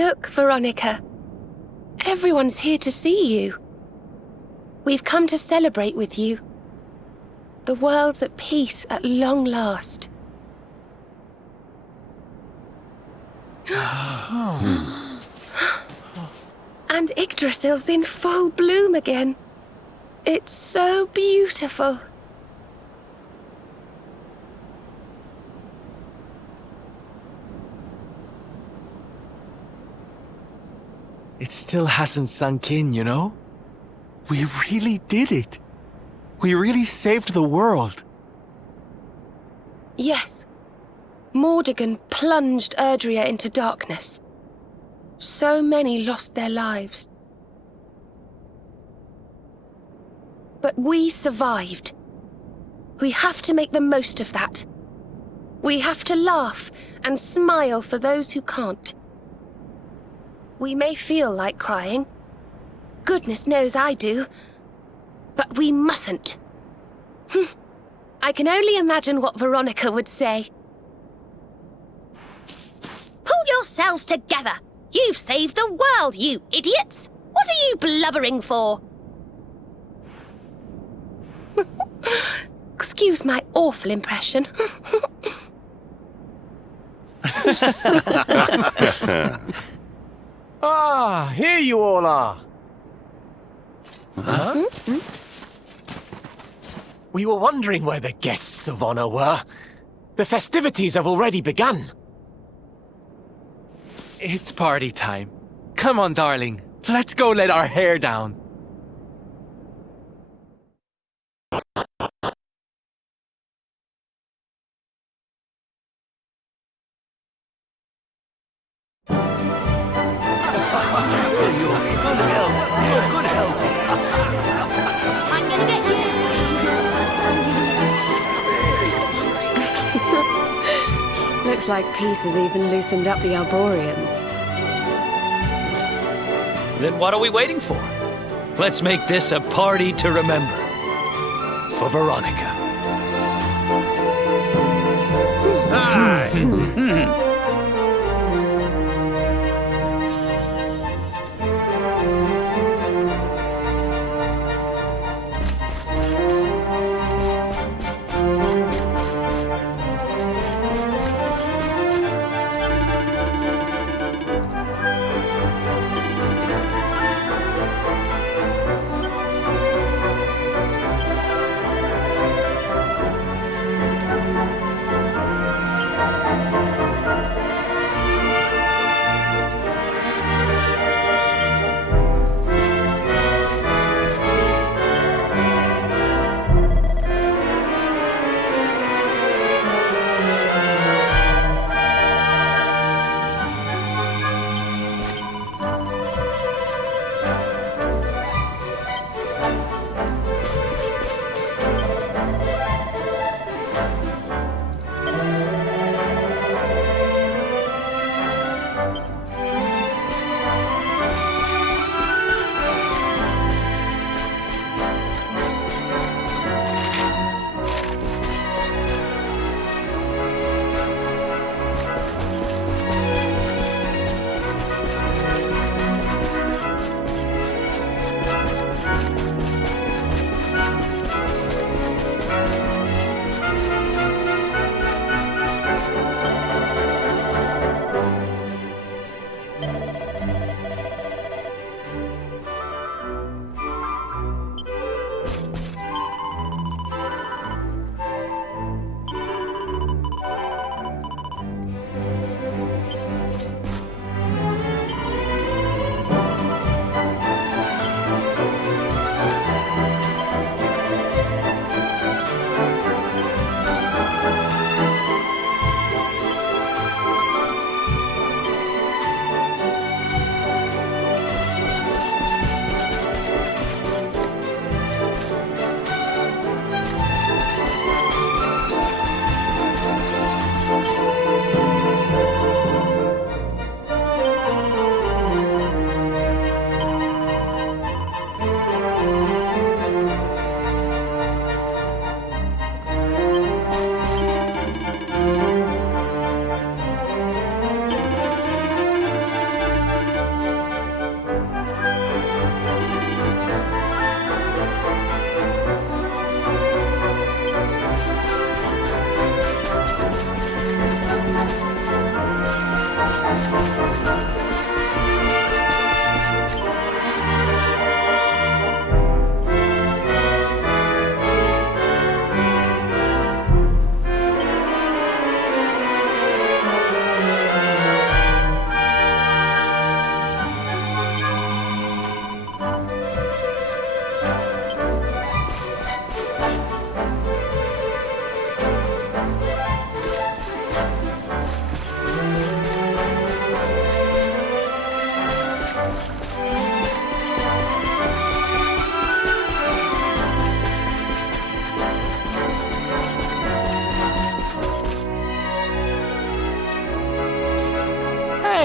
Look, Veronica. Everyone's here to see you. We've come to celebrate with you. The world's at peace at long last. And Yggdrasil's in full bloom again. It's so beautiful. It still hasn't sunk in, you know? We really did it. We really saved the world. Yes. Mordegon plunged Erdrea into darkness. So many lost their lives. But we survived. We have to make the most of that. We have to laugh and smile for those who can't. We may feel like crying. Goodness knows I do. But we mustn't. I can only imagine what Veronica would say. Pull yourselves together! You've saved the world, you idiots! What are you blubbering for? Excuse my awful impression. Ah, here you all are. Huh? We were wondering where the guests of honor were. The festivities have already begun. It's party time. Come on, darling. Let's go let our hair down. I'm gonna get you! Looks like peace has even loosened up the Arboreans. Then what are we waiting for? Let's make this a party to remember. For Veronica.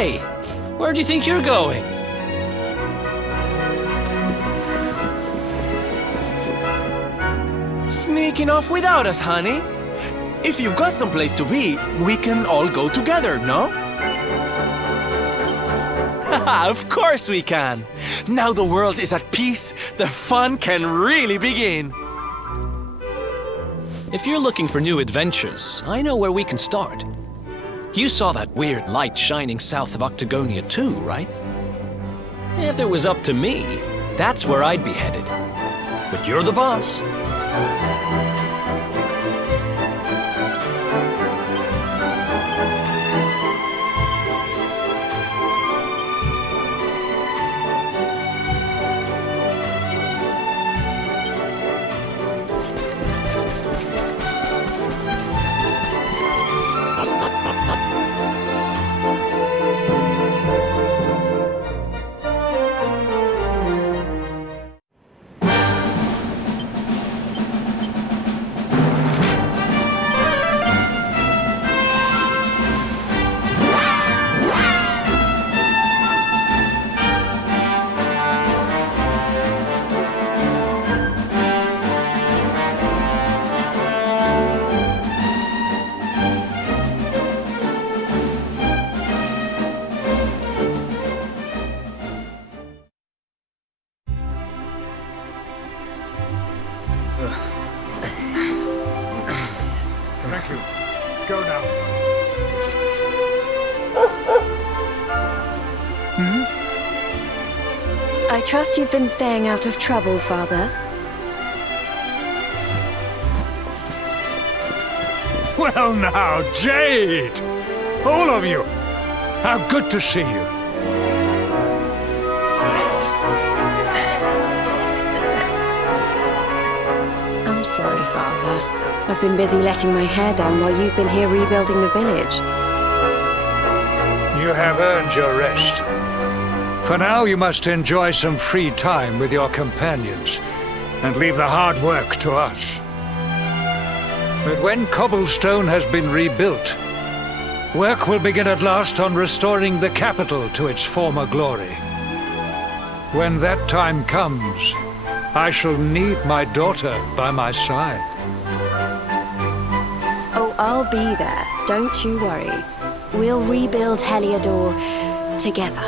Hey, where do you think you're going? Sneaking off without us, honey? If you've got someplace to be, we can all go together, no? Of course we can! Now the world is at peace, the fun can really begin! If you're looking for new adventures, I know where we can start. You saw that weird light shining south of Octagonia too, right? If it was up to me, that's where I'd be headed. But you're the boss. Thank you. Go now. I trust you've been staying out of trouble, Father. Well now, Jade! All of you! How good to see you. I'm sorry, Father. I've been busy letting my hair down while you've been here rebuilding the village. You have earned your rest. For now, you must enjoy some free time with your companions and leave the hard work to us. But when Cobblestone has been rebuilt, work will begin at last on restoring the capital to its former glory. When that time comes, I shall need my daughter by my side. Oh, I'll be there. Don't you worry. We'll rebuild Heliodor together.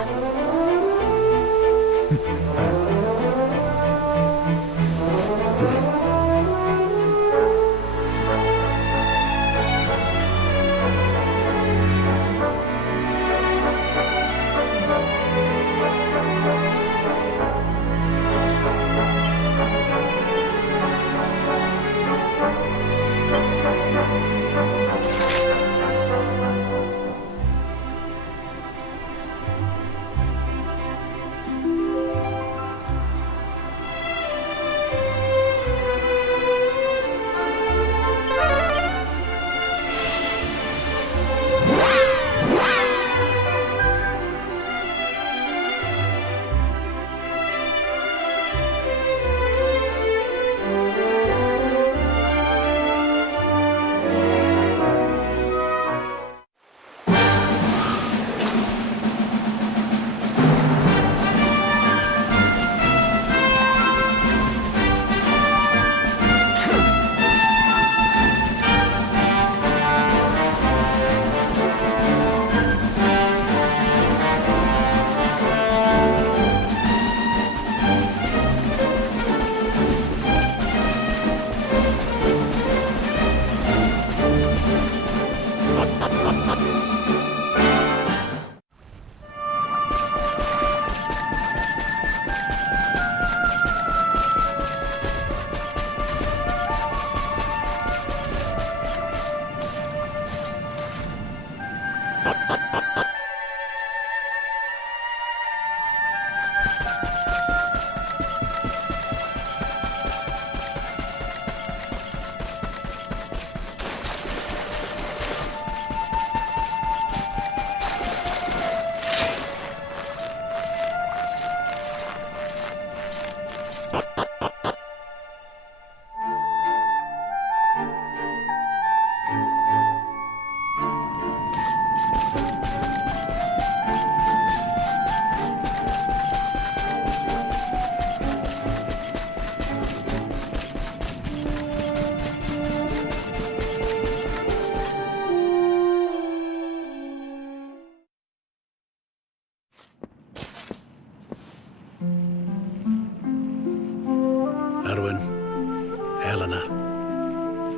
Eleanor,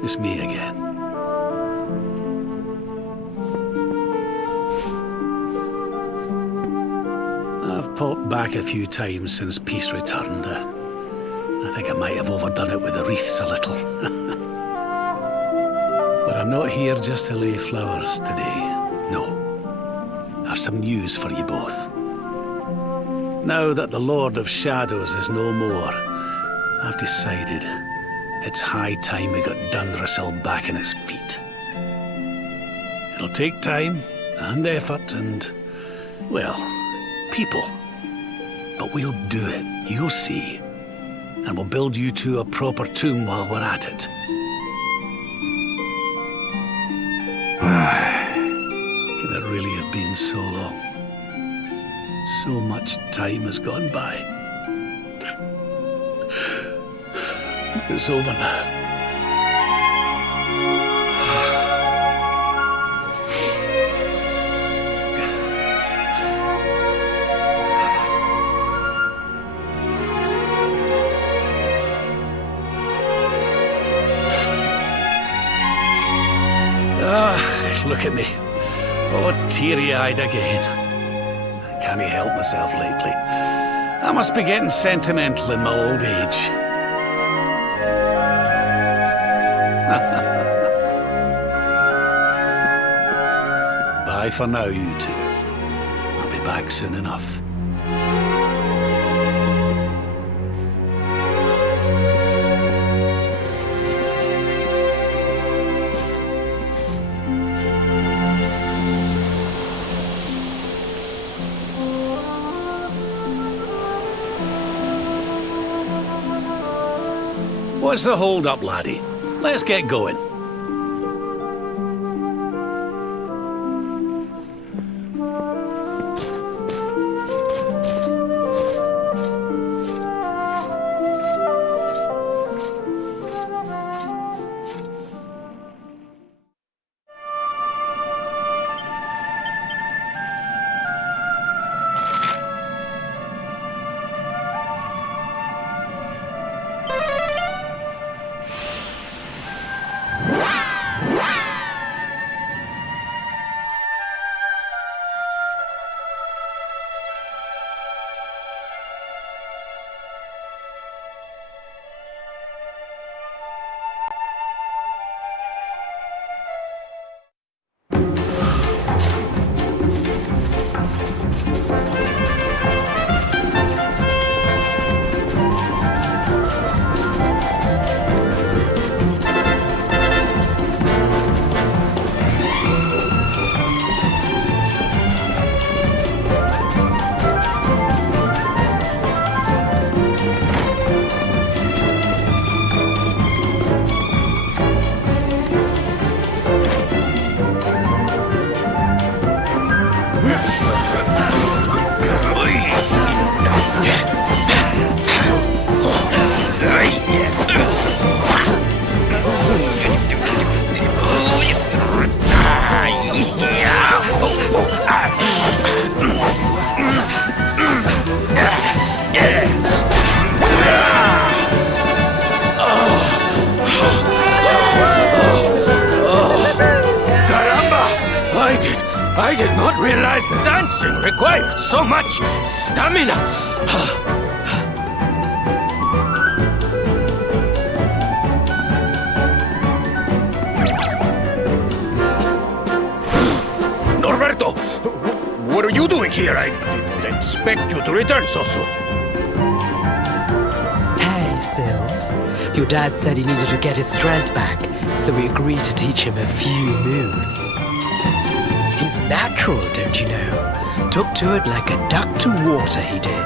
it's me again. I've popped back a few times since peace returned. I think I might have overdone it with the wreaths a little. But I'm not here just to lay flowers today. No. I've some news for you both. Now that the Lord of Shadows is no more, I've decided it's high time we got Dundrasil back on his feet. It'll take time and effort and, well, people. But we'll do it, you'll see. And we'll build you two a proper tomb while we're at it. Could it really have been so long? So much time has gone by. It's over now. Look at me. Oh, teary-eyed again. I can't help myself lately. I must be getting sentimental in my old age. Bye for now, you two. I'll be back soon enough. What's the hold-up, laddie? Let's get going. I did not realize the dancing required so much stamina. Norberto, what are you doing here? I didn't expect you to return so soon. Hey, Syl. Your dad said he needed to get his strength back, so we agreed to teach him a few moves. He's natural, don't you know? Took to it like a duck to water, he did.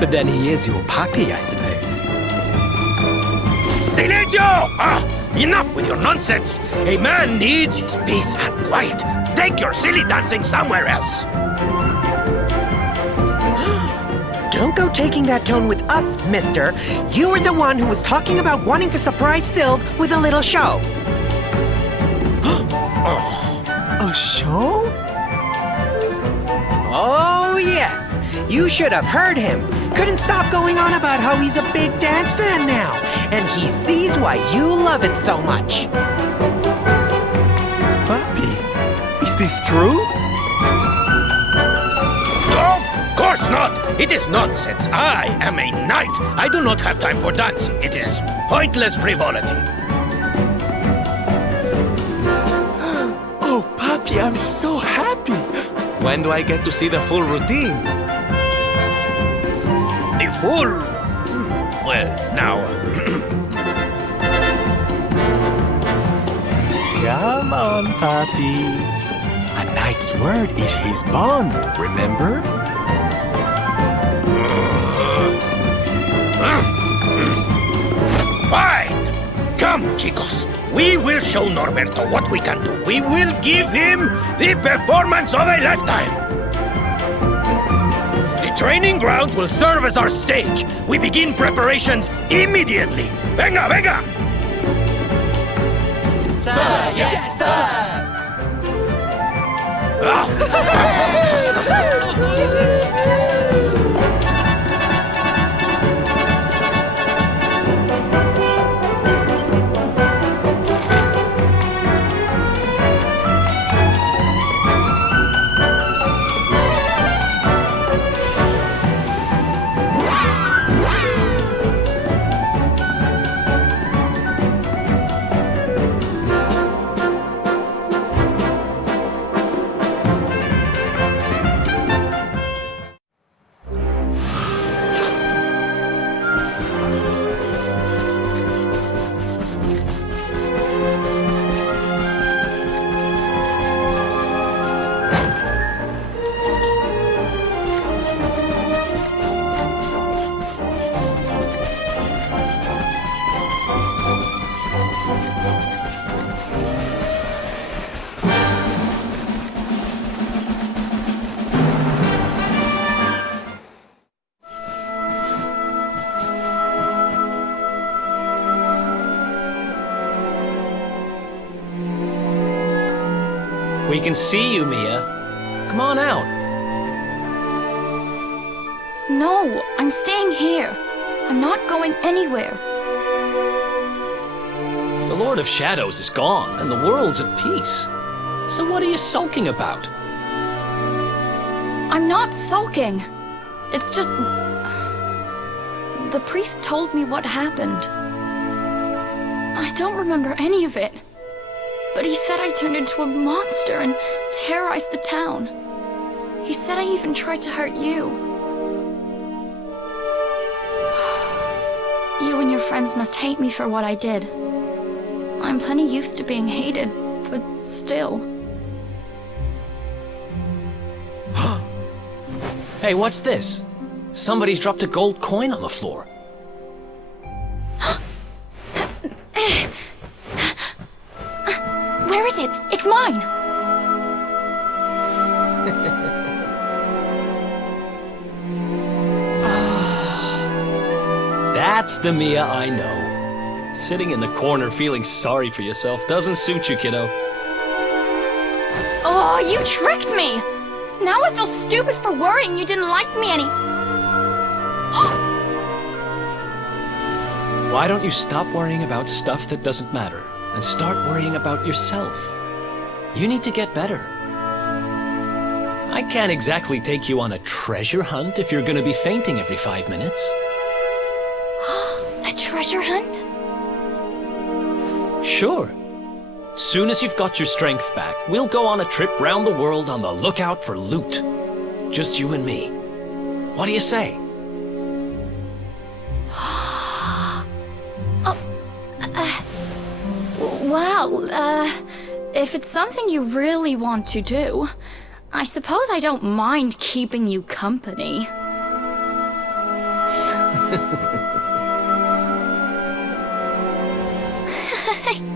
But then he is your puppy, I suppose. Silencio! Enough with your nonsense! A man needs his peace and quiet. Take your silly dancing somewhere else. Don't go taking that tone with us, mister. You were the one who was talking about wanting to surprise Sylv with a little show. A show? Oh, yes. You should have heard him. couldn't stop going on about how he's a big dance fan now, and he sees why you love it so much. Papi, is this true? Of course not! It is nonsense. I am a knight. I do not have time for dancing. It is pointless frivolity. Oh, Papi, I'm so happy. When do I get to see the full routine? The full... Well, now... Come on, Papi. A knight's word is his bond, remember? Fine! Come, chicos. We will show Norberto what we can do. We will give him the performance of a lifetime. The training ground will serve as our stage. We begin preparations immediately. Venga, venga! Sir, yes, sir! We can see you, Mia. Come on out. No, I'm staying here. I'm not going anywhere. The Lord of Shadows is gone, and the world's at peace. So what are you sulking about? I'm not sulking. It's just... The priest told me what happened. I don't remember any of it. But he said I turned into a monster and terrorized the town. He said I even tried to hurt you. You and your friends must hate me for what I did. I'm plenty used to being hated, but still. Hey, what's this? Somebody's dropped a gold coin on the floor. Where is it? It's mine! That's the Mia I know. Sitting in the corner feeling sorry for yourself doesn't suit you, kiddo. Oh, you tricked me! Now I feel stupid for worrying you didn't like me any... Why don't you stop worrying about stuff that doesn't matter and start worrying about yourself? You need to get better. I can't exactly take you on a treasure hunt if you're gonna be fainting every 5 minutes. A treasure hunt? Sure. Soon as you've got your strength back, we'll go on a trip round the world on the lookout for loot. Just you and me. What do you say? Well, if it's something you really want to do, I suppose I don't mind keeping you company.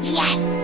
Yes!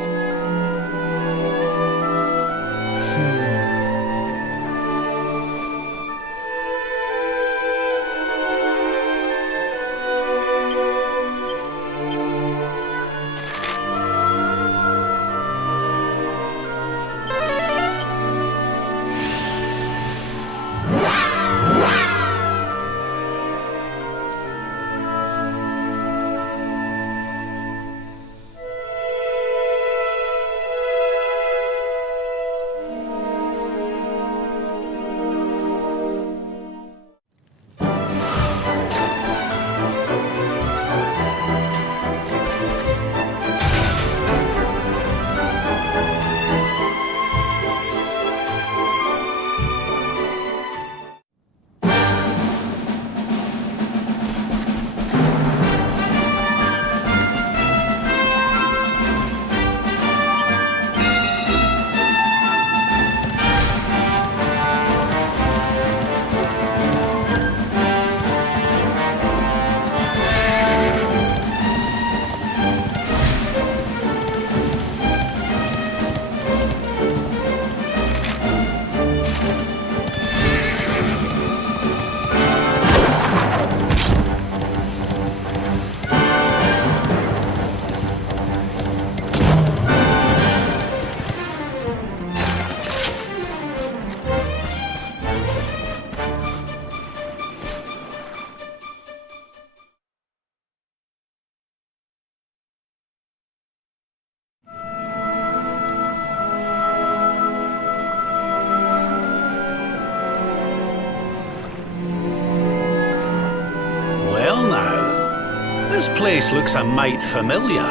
This place looks a mite familiar.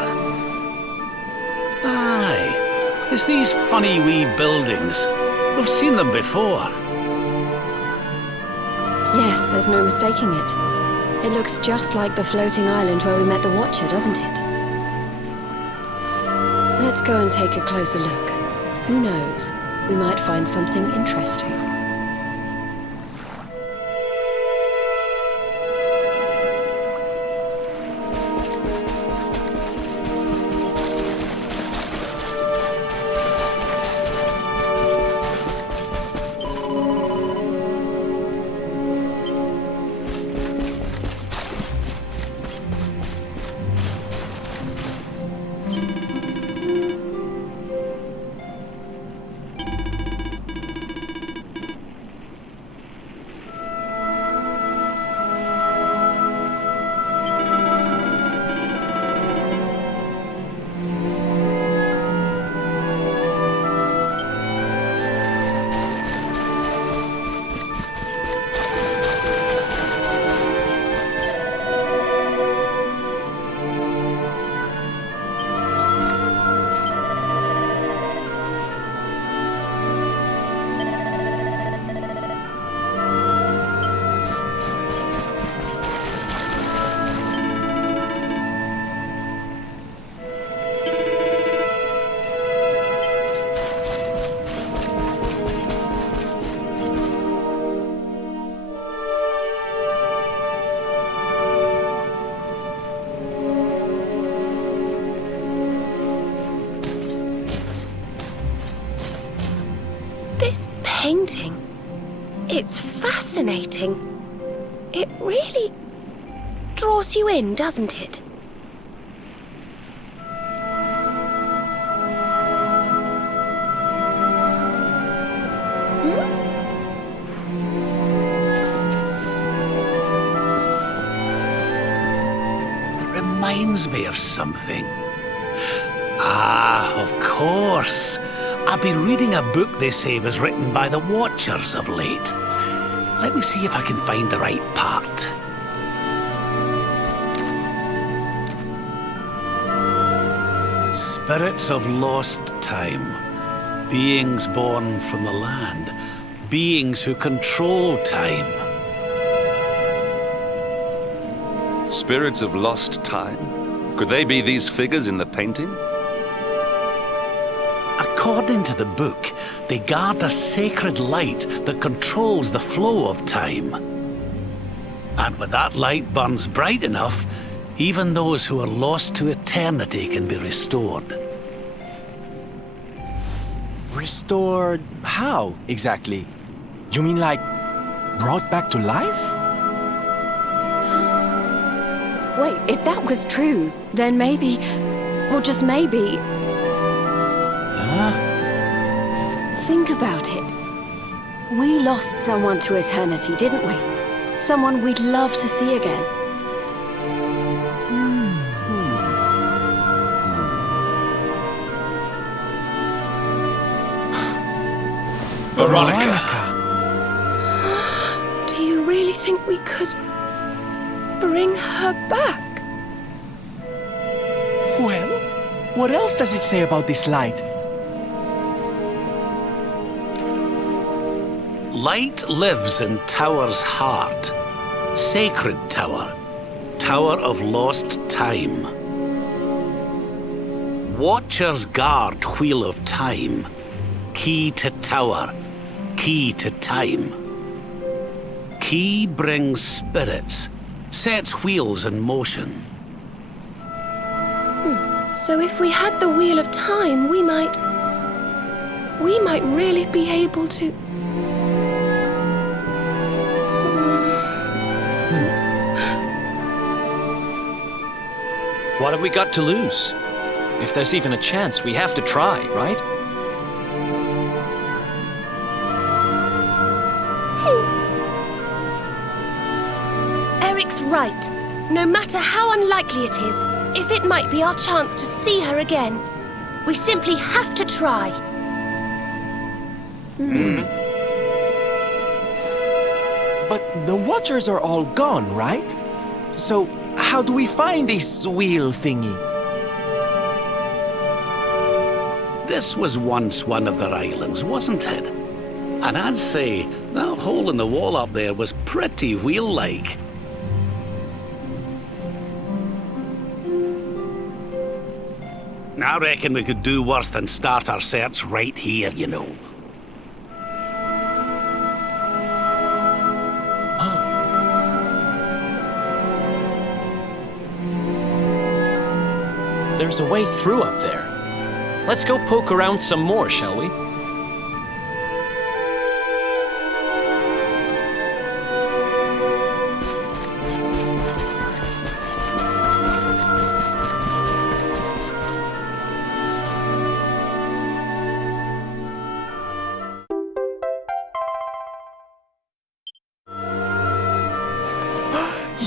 Aye, it's these funny wee buildings. We've seen them before. Yes, there's no mistaking it. It looks just like the floating island where we met the Watcher, doesn't it? Let's go and take a closer look. Who knows? We might find something interesting. This painting, it's fascinating. It really draws you in, doesn't it? It reminds me of something. Ah, of course. I've been reading a book they say was written by the Watchers of late. Let me see if I can find the right part. Spirits of lost time. Beings born from the land. Beings who control time. Spirits of lost time? Could they be these figures in the painting? According to the book, they guard a sacred light that controls the flow of time. And when that light burns bright enough, even those who are lost to eternity can be restored. Restored how, exactly? You mean like brought back to life? Wait, if that was true, then maybe, or just maybe... Huh? Think about it. We lost someone to eternity, didn't we? Someone we'd love to see again. Veronica! Do you really think we could bring her back? Well, what else does it say about this light? Light lives in Tower's heart. Sacred Tower. Tower of lost time. Watchers guard Wheel of Time. Key to Tower. Key to time. Key brings spirits. Sets wheels in motion. So if we had the Wheel of Time, we might really be able to... What have we got to lose? If there's even a chance, we have to try, right? Eric's right. No matter how unlikely it is, if it might be our chance to see her again, we simply have to try. But the Watchers are all gone, right? So how do we find this wheel thingy? This was once one of their islands, wasn't it? And I'd say that hole in the wall up there was pretty wheel-like. I reckon we could do worse than start our search right here, you know. There's a way through up there. Let's go poke around some more, shall we?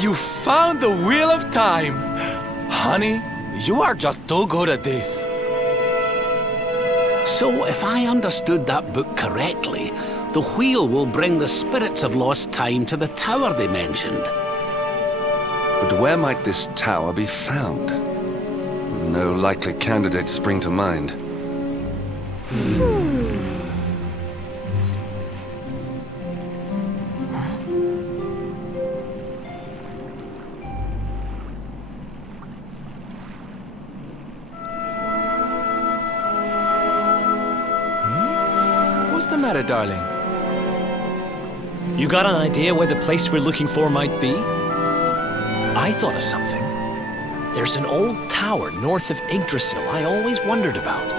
You found the Wheel of Time! Honey, you are just too good at this. So, if I understood that book correctly, the wheel will bring the spirits of lost time to the tower they mentioned. But where might this tower be found? No likely candidates spring to mind. What's the matter, darling? You got an idea where the place we're looking for might be? I thought of something. There's an old tower north of Yggdrasil I always wondered about.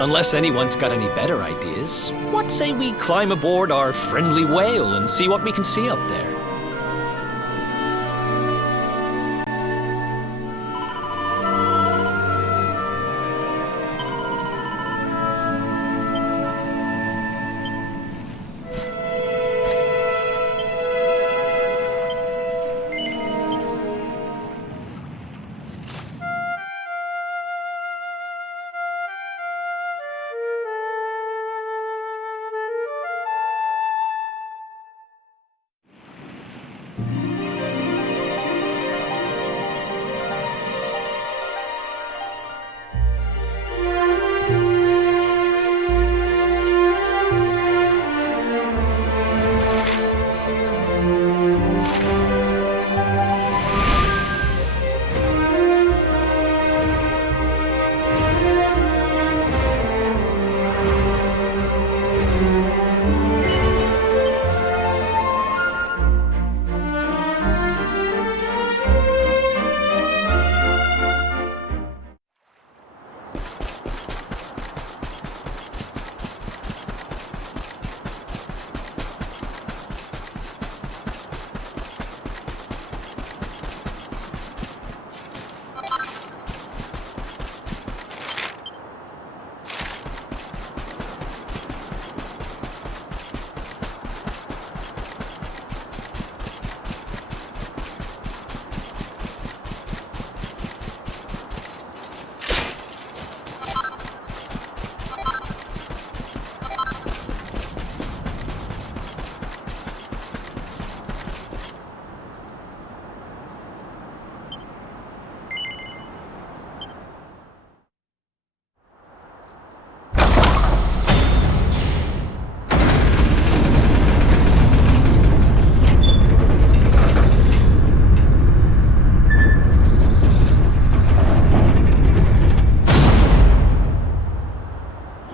Unless anyone's got any better ideas, what say we climb aboard our friendly whale and see what we can see up there?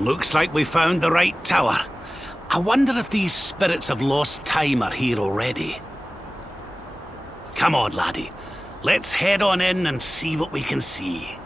Looks like we found the right tower. I wonder if these spirits of lost time are here already. Come on, laddie. Let's head on in and see what we can see.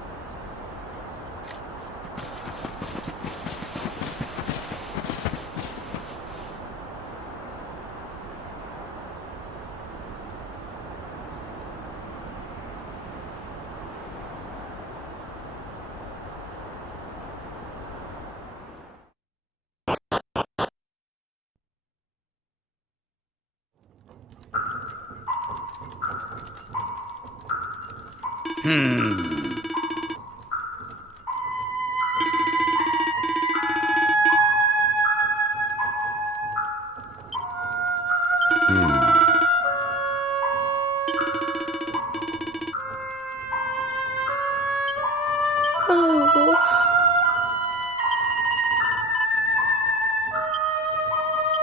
Oh.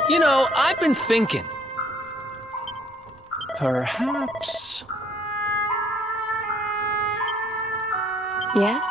You know, I've been thinking. Perhaps. Yes?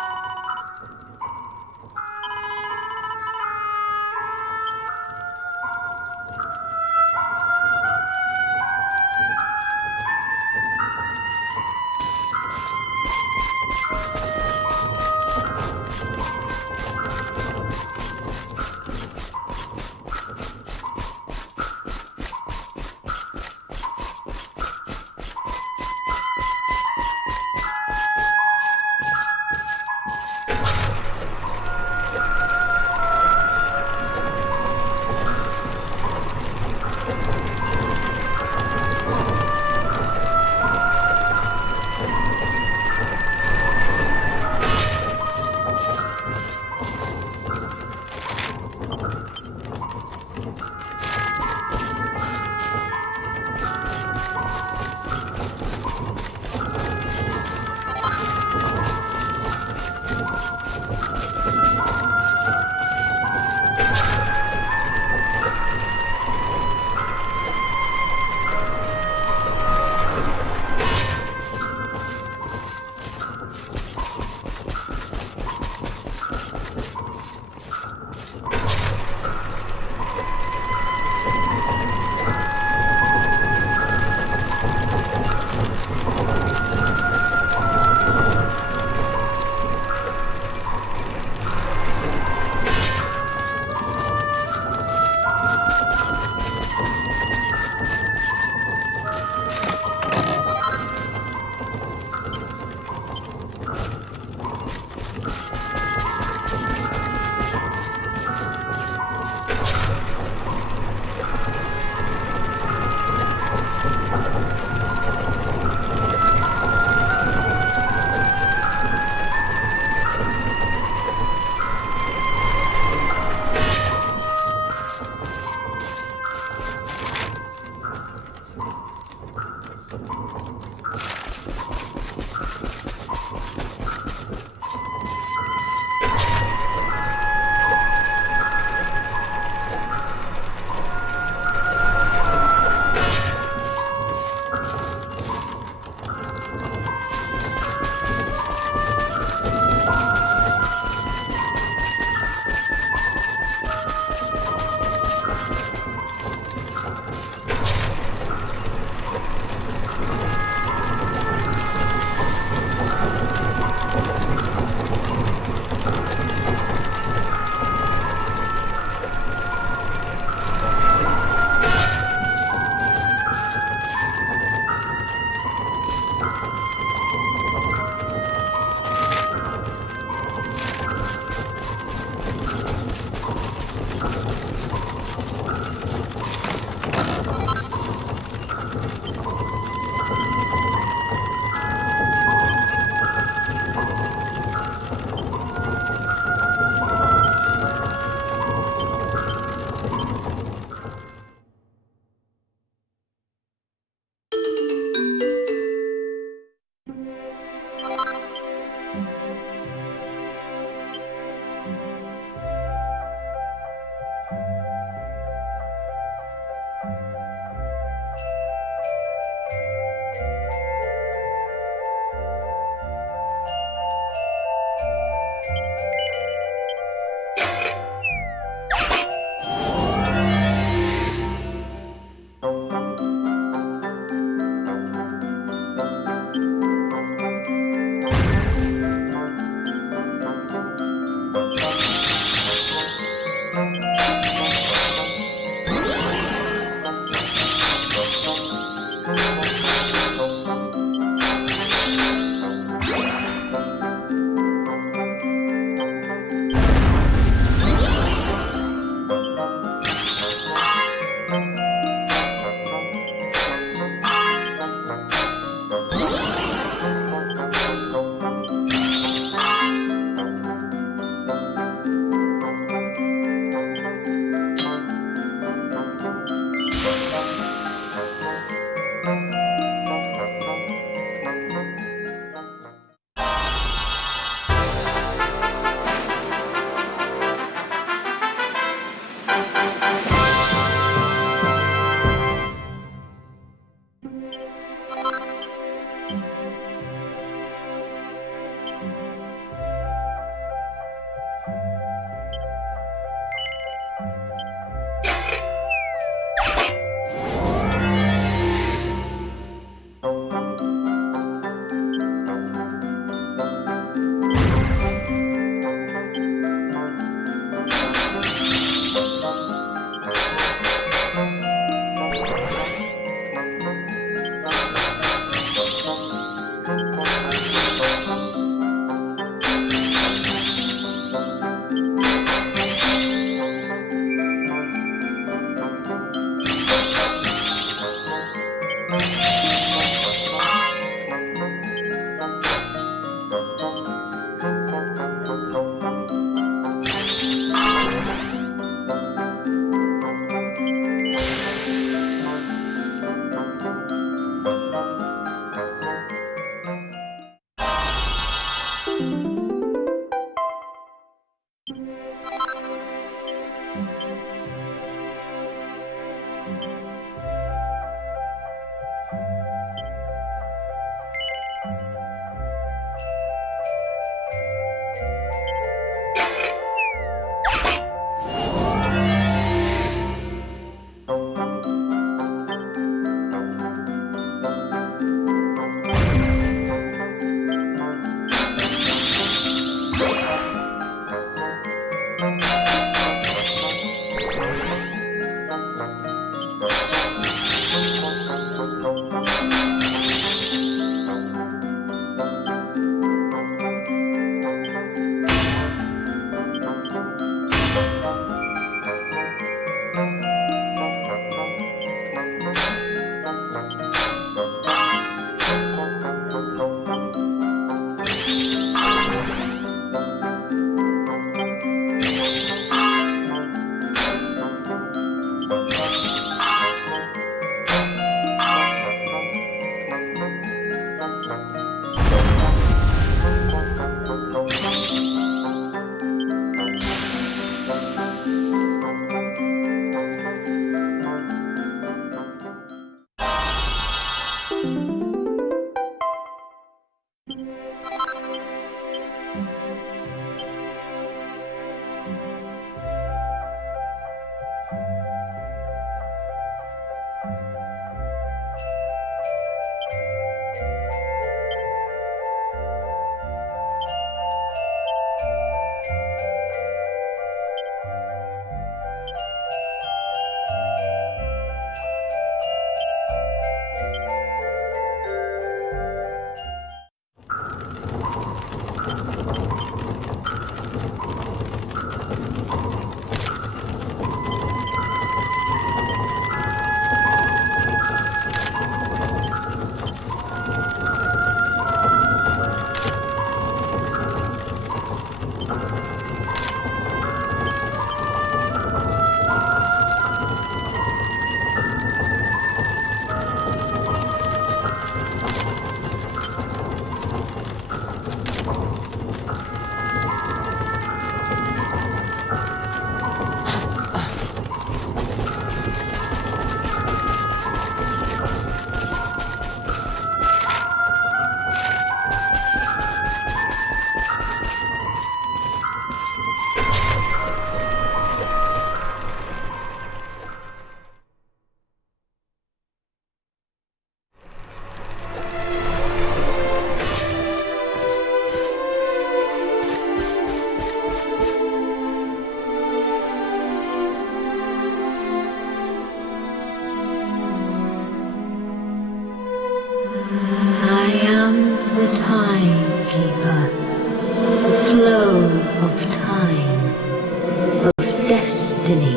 destiny.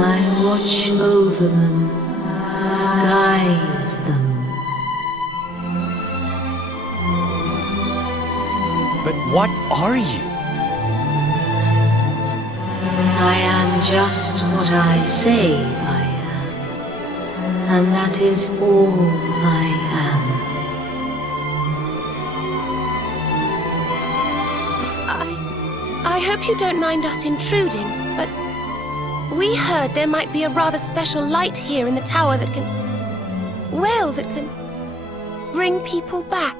I watch over them, guide them. But what are you? I am just what I say I am, and that is all I am. I hope you don't mind us intruding, but we heard there might be a rather special light here in the tower that can bring people back.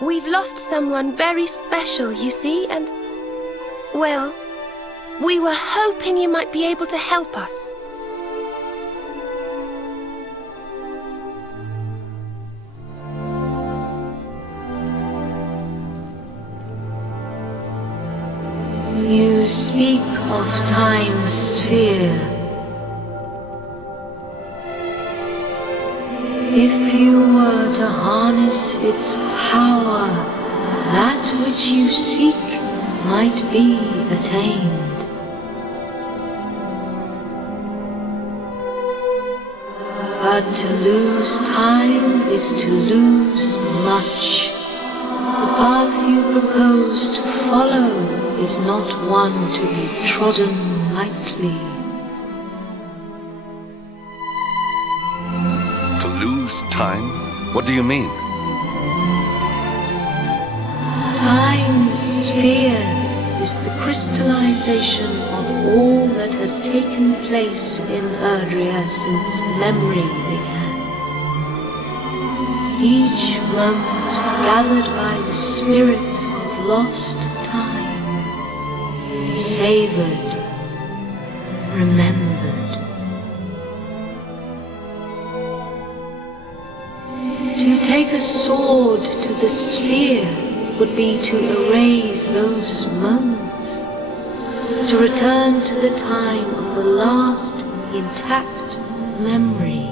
We've lost someone very special, you see, and, well, we were hoping you might be able to help us. You speak of time's sphere. If you were to harness its power, that which you seek might be attained. But to lose time is to lose much. The path you propose to follow is not one to be trodden lightly. To lose time? What do you mean? Time's sphere is the crystallization of all that has taken place in Erdrea since memory began. Each moment gathered by the spirits of lost time, savored, remembered. To take a sword to the sphere would be to erase those moments, to return to the time of the last intact memory.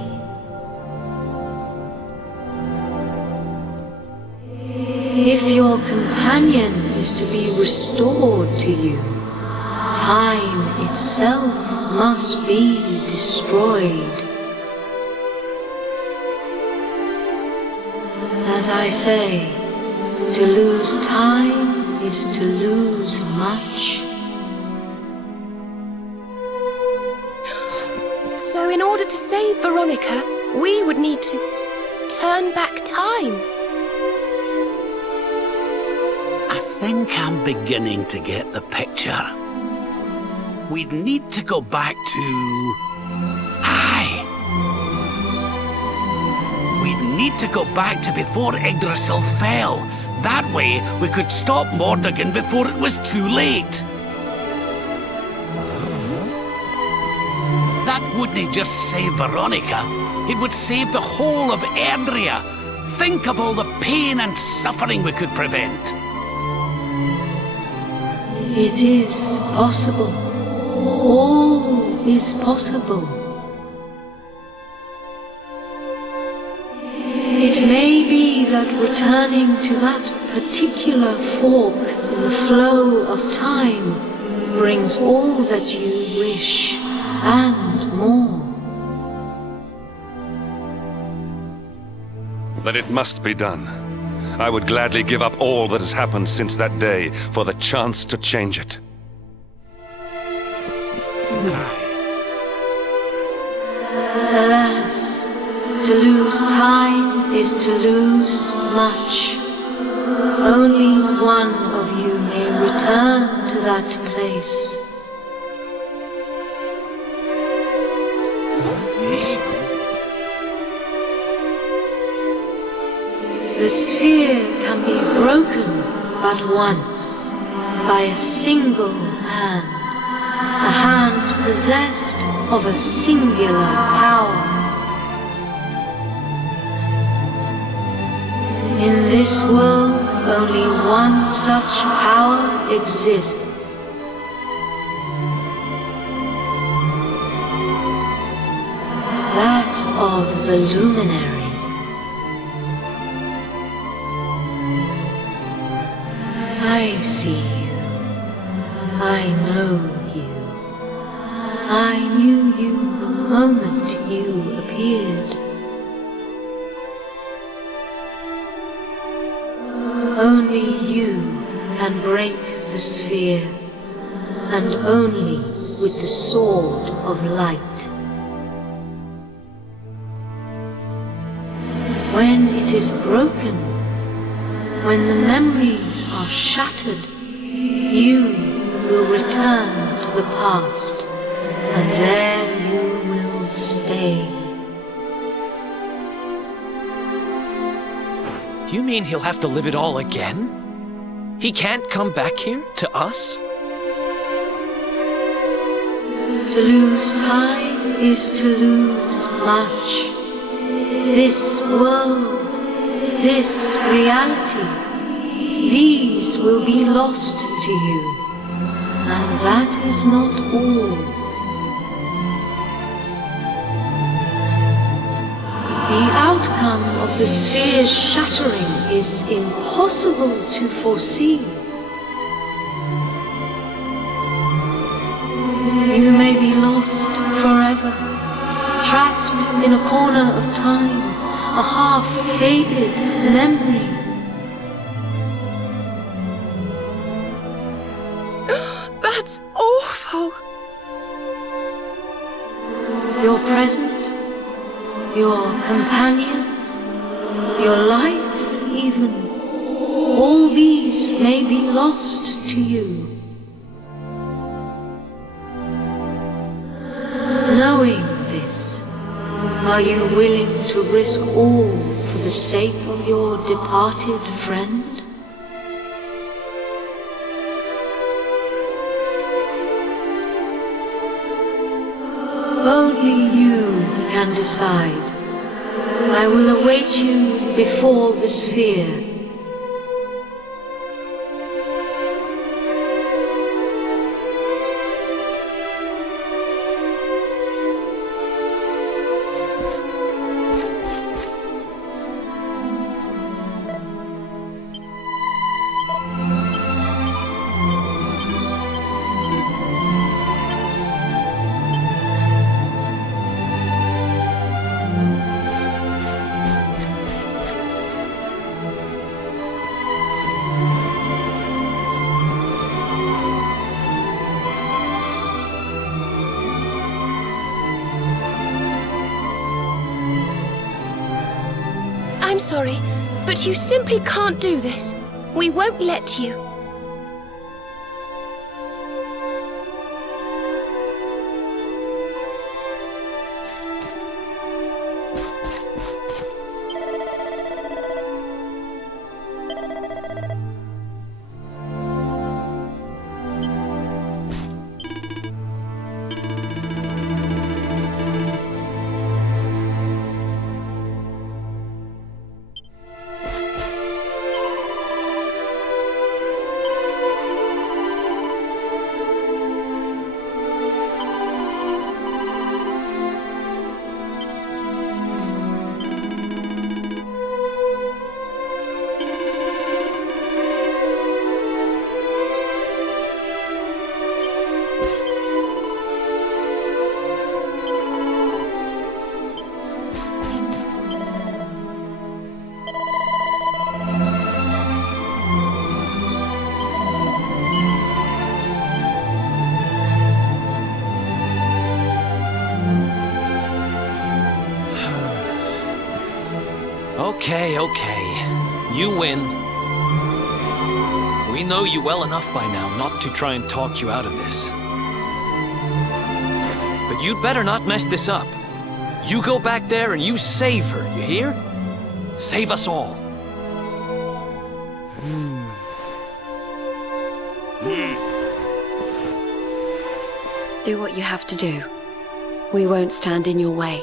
If your companion is to be restored to you, time itself must be destroyed. As I say, to lose time is to lose much. So in order to save Veronica, we would need to turn back time. I think I'm beginning to get the picture. We'd need to go back to... We'd need to go back to before Yggdrasil fell. That way, we could stop Mordegon before it was too late. That wouldn't just save Veronica. It would save the whole of Erdrea. Think of all the pain and suffering we could prevent. It is possible. All is possible. It may be that returning to that particular fork in the flow of time brings all that you wish and more. Then it must be done. I would gladly give up all that has happened since that day for the chance to change it. Alas, to lose time is to lose much. Only one of you may return to that place. The sphere can be broken but once, by a single hand. A hand possessed of a singular power. In this world, only one such power exists. That of the luminary. I see you. I know you. I knew you the moment you appeared. Only you can break the sphere, and only with the sword of light. When it is broken, when the memories are shattered, you will return to the past, and there you will stay. You mean he'll have to live it all again? He can't come back here, to us? To lose time is to lose much. This world, this reality, these will be lost to you. And that is not all. The outcome of the sphere's shattering is impossible to foresee. You may be lost forever, trapped in a corner of time, a half-faded memory. That's awful. Your present, your companions, your life even, all these may be lost to you. Knowing this, are you willing to risk all for the sake of your departed friend? Only you can decide. I will await you before the sphere. I'm sorry, but you simply can't do this. We won't let you. Okay. You win. We know you well enough by now not to try and talk you out of this. But you'd better not mess this up. You go back there and you save her, you hear? Save us all. Do what you have to do. We won't stand in your way.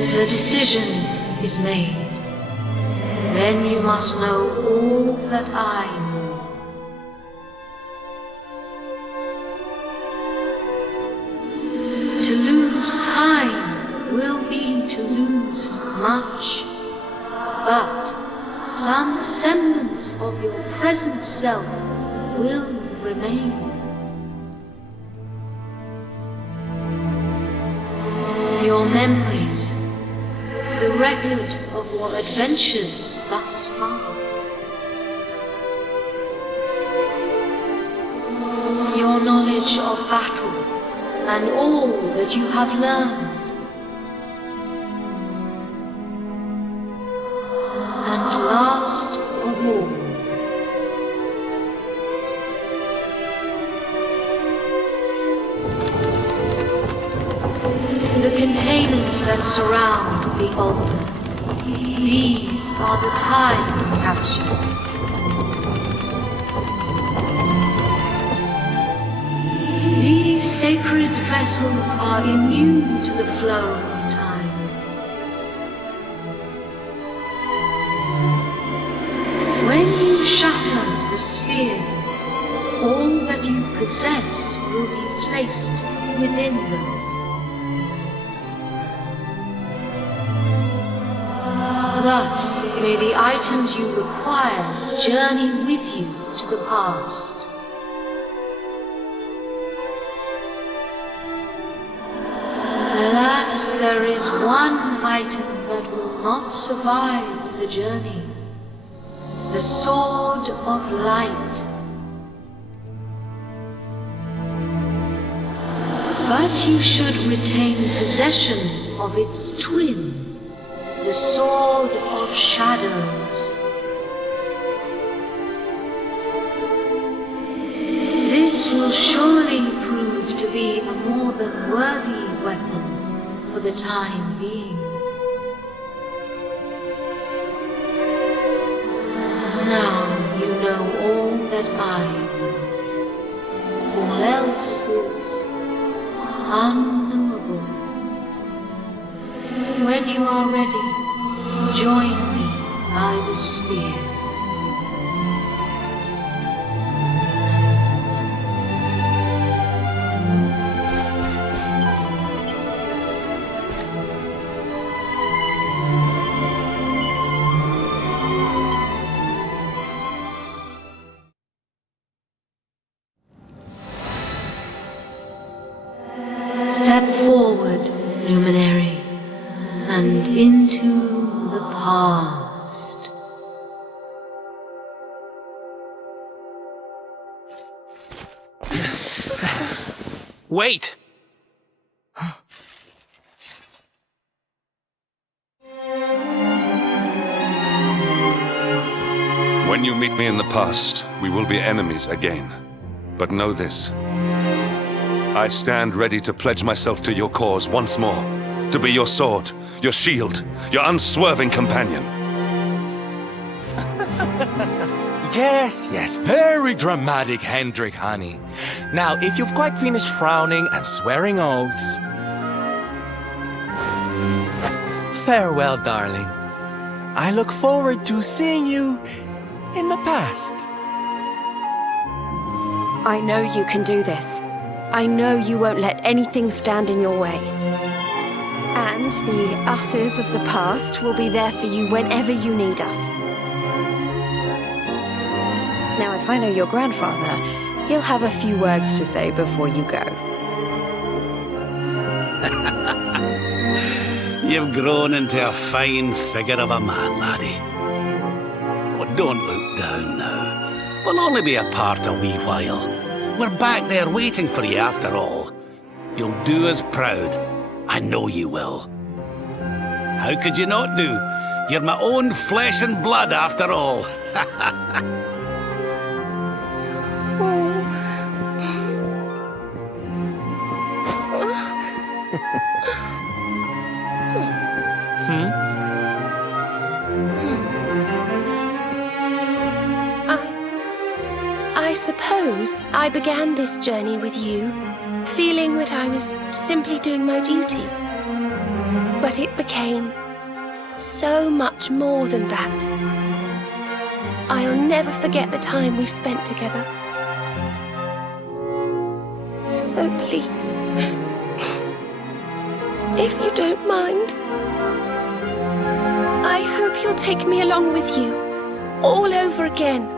the decision is made, then you must know all that I know. To lose time will be to lose much, but some semblance of your present self will remain. Your memories, the record of your adventures thus far. Your knowledge of battle and all that you have learned. And last of all, the containers that surround the altar. These are the time capsules. These sacred vessels are immune to the flow of time. When you shatter the sphere, all that you possess will be placed within them. Thus, may the items you require journey with you to the past. Alas, there is one item that will not survive the journey. The Sword of Light. But you should retain possession of its twin, the Sword of Shadows. This will surely prove to be a more than worthy weapon for the time being. Now you know all that I know. All else is unknowable. When you are ready, join me by the spear. Step forward, luminary, and into the past. Wait! When you meet me in the past, we will be enemies again. But know this. I stand ready to pledge myself to your cause once more. To be your sword, your shield, your unswerving companion. Yes, yes, very dramatic, Hendrik, honey. Now, if you've quite finished frowning and swearing oaths... Farewell, darling. I look forward to seeing you in the past. I know you can do this. I know you won't let anything stand in your way. And the us's of the past will be there for you whenever you need us. Now, if I know your grandfather, he'll have a few words to say before you go. You've grown into a fine figure of a man, laddie. Oh, don't look down now. We'll only be apart a wee while. We're back there waiting for you after all. You'll do us proud. I know you will. How could you not do? You're my own flesh and blood after all. I suppose I began this journey with you, feeling that I was simply doing my duty. But it became so much more than that. I'll never forget the time we've spent together. So please, if you don't mind, I hope you'll take me along with you, all over again.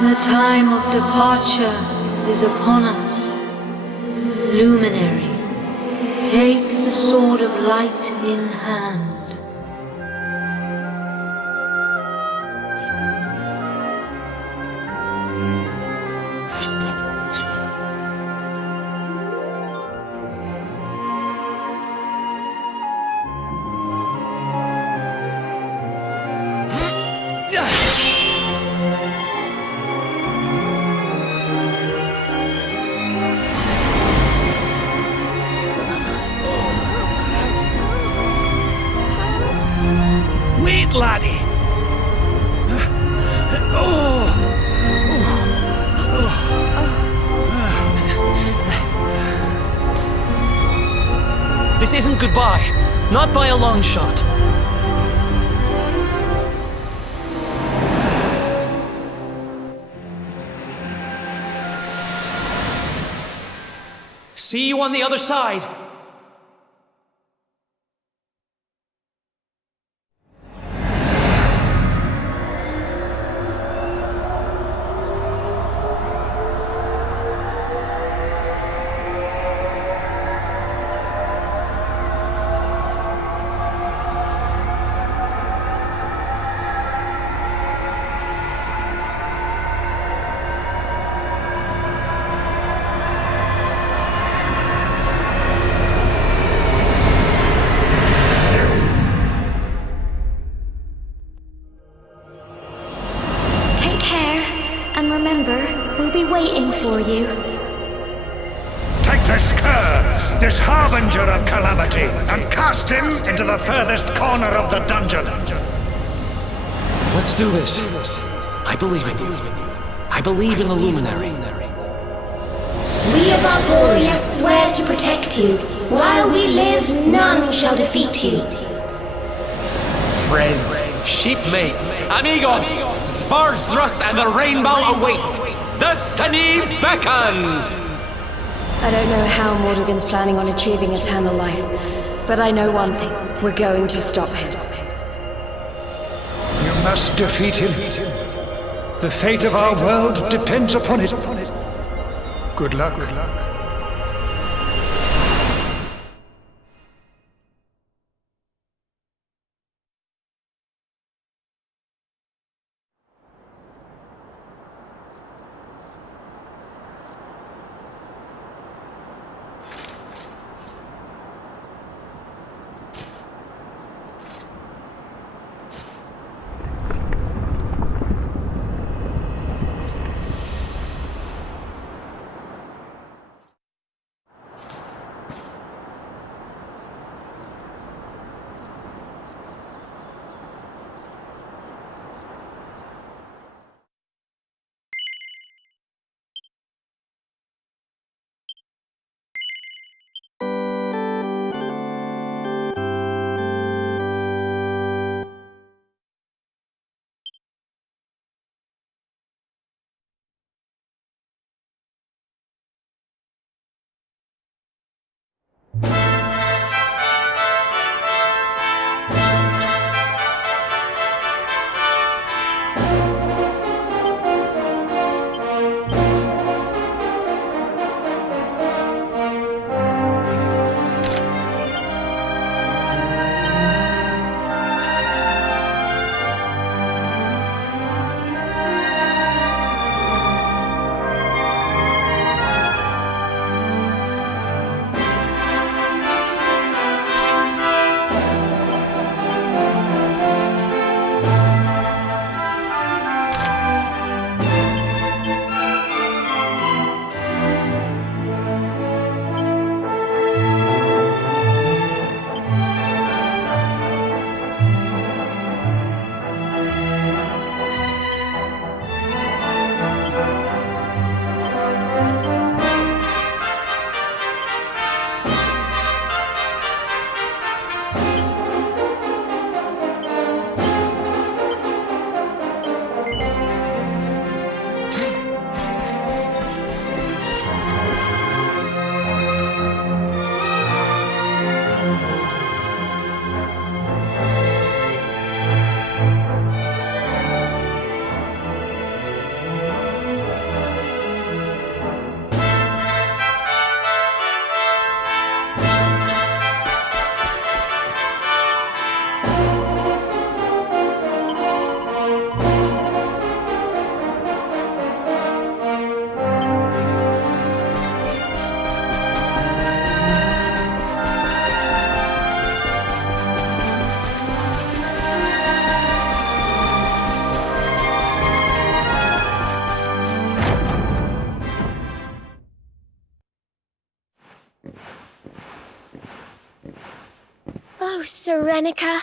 The time of departure is upon us. Luminary, take the sword of light in hand. Wait, laddie! This isn't goodbye. Not by a long shot. See you on the other side. And remember, we'll be waiting for you. Take this cur, this harbinger of calamity, and cast him into the furthest corner of the dungeon. Let's do this. I believe in you. I believe in the Luminary. We of Arborea swear to protect you. While we live, none shall defeat you. Friends, shipmates, amigos, Svarthrust and the Rainbow await! Destiny beckons! I don't know how Mordegon's planning on achieving eternal life, but I know one thing. We're going to stop him. You must defeat him. The fate of our world depends upon it. Good luck. Good luck. Oh, Serenica,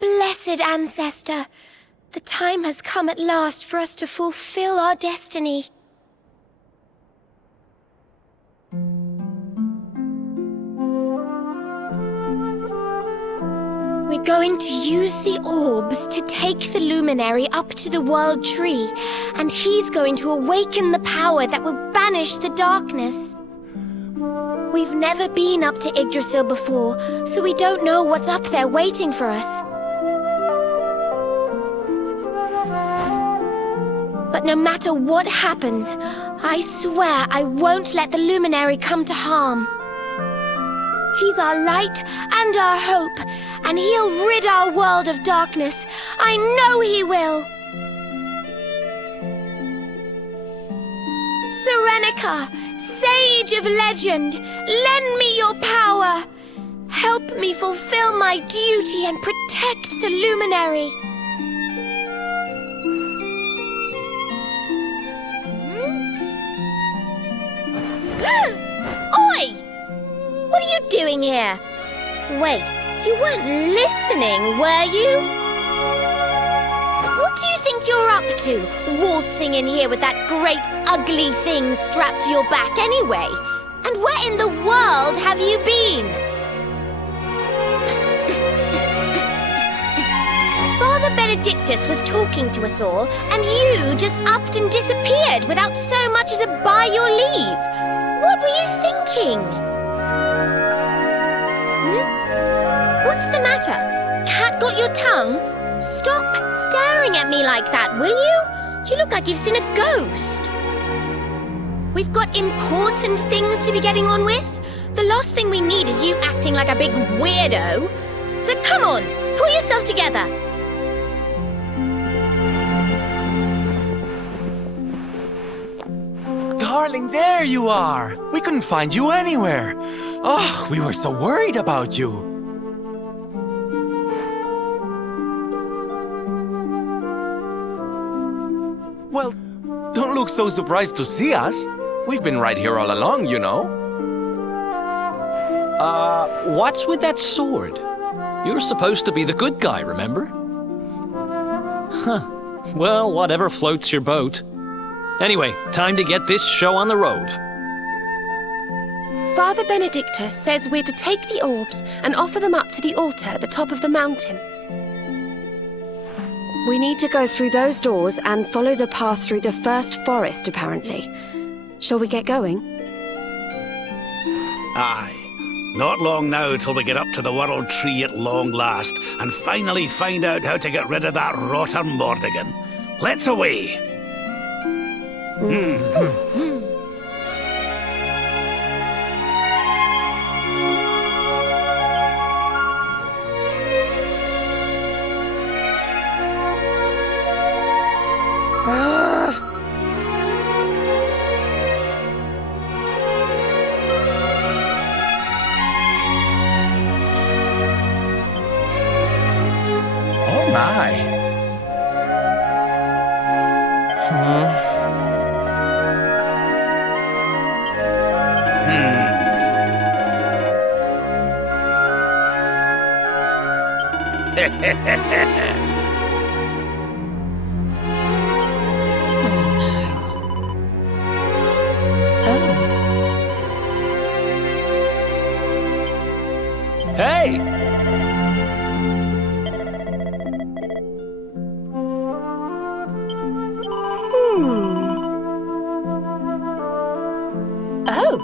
blessed ancestor, the time has come at last for us to fulfill our destiny. We're going to use the orbs to take the luminary up to the World Tree, and he's going to awaken the power that will banish the darkness. We've never been up to Yggdrasil before, so we don't know what's up there waiting for us. But no matter what happens, I swear I won't let the luminary come to harm. He's our light and our hope, and he'll rid our world of darkness. I know he will! Serenica, sage of legend, lend me your power! Help me fulfill my duty and protect the luminary. Oi! What are you doing here? Wait, you weren't listening, were you? What do you think you're up to, waltzing in here with that great ugly thing strapped to your back anyway? And where in the world have you been? Father Benedictus was talking to us all, and you just upped and disappeared without so much as a by your leave. What were you thinking? What's the matter? Cat got your tongue? Stop staring at me like that, will you? You look like you've seen a ghost. We've got important things to be getting on with. The last thing we need is you acting like a big weirdo. So come on, pull yourself together. Darling, there you are! We couldn't find you anywhere. Oh, we were so worried about you. Well, don't look so surprised to see us. We've been right here all along, you know. What's with that sword? You're supposed to be the good guy, remember? Huh. Well, whatever floats your boat. Anyway, time to get this show on the road. Father Benedictus says we're to take the orbs and offer them up to the altar at the top of the mountain. We need to go through those doors and follow the path through the first forest, apparently. Shall we get going? Aye. Not long now till we get up to the World Tree at long last and finally find out how to get rid of that rotter Mordigan. Let's away! Oh my. Hey! Oh!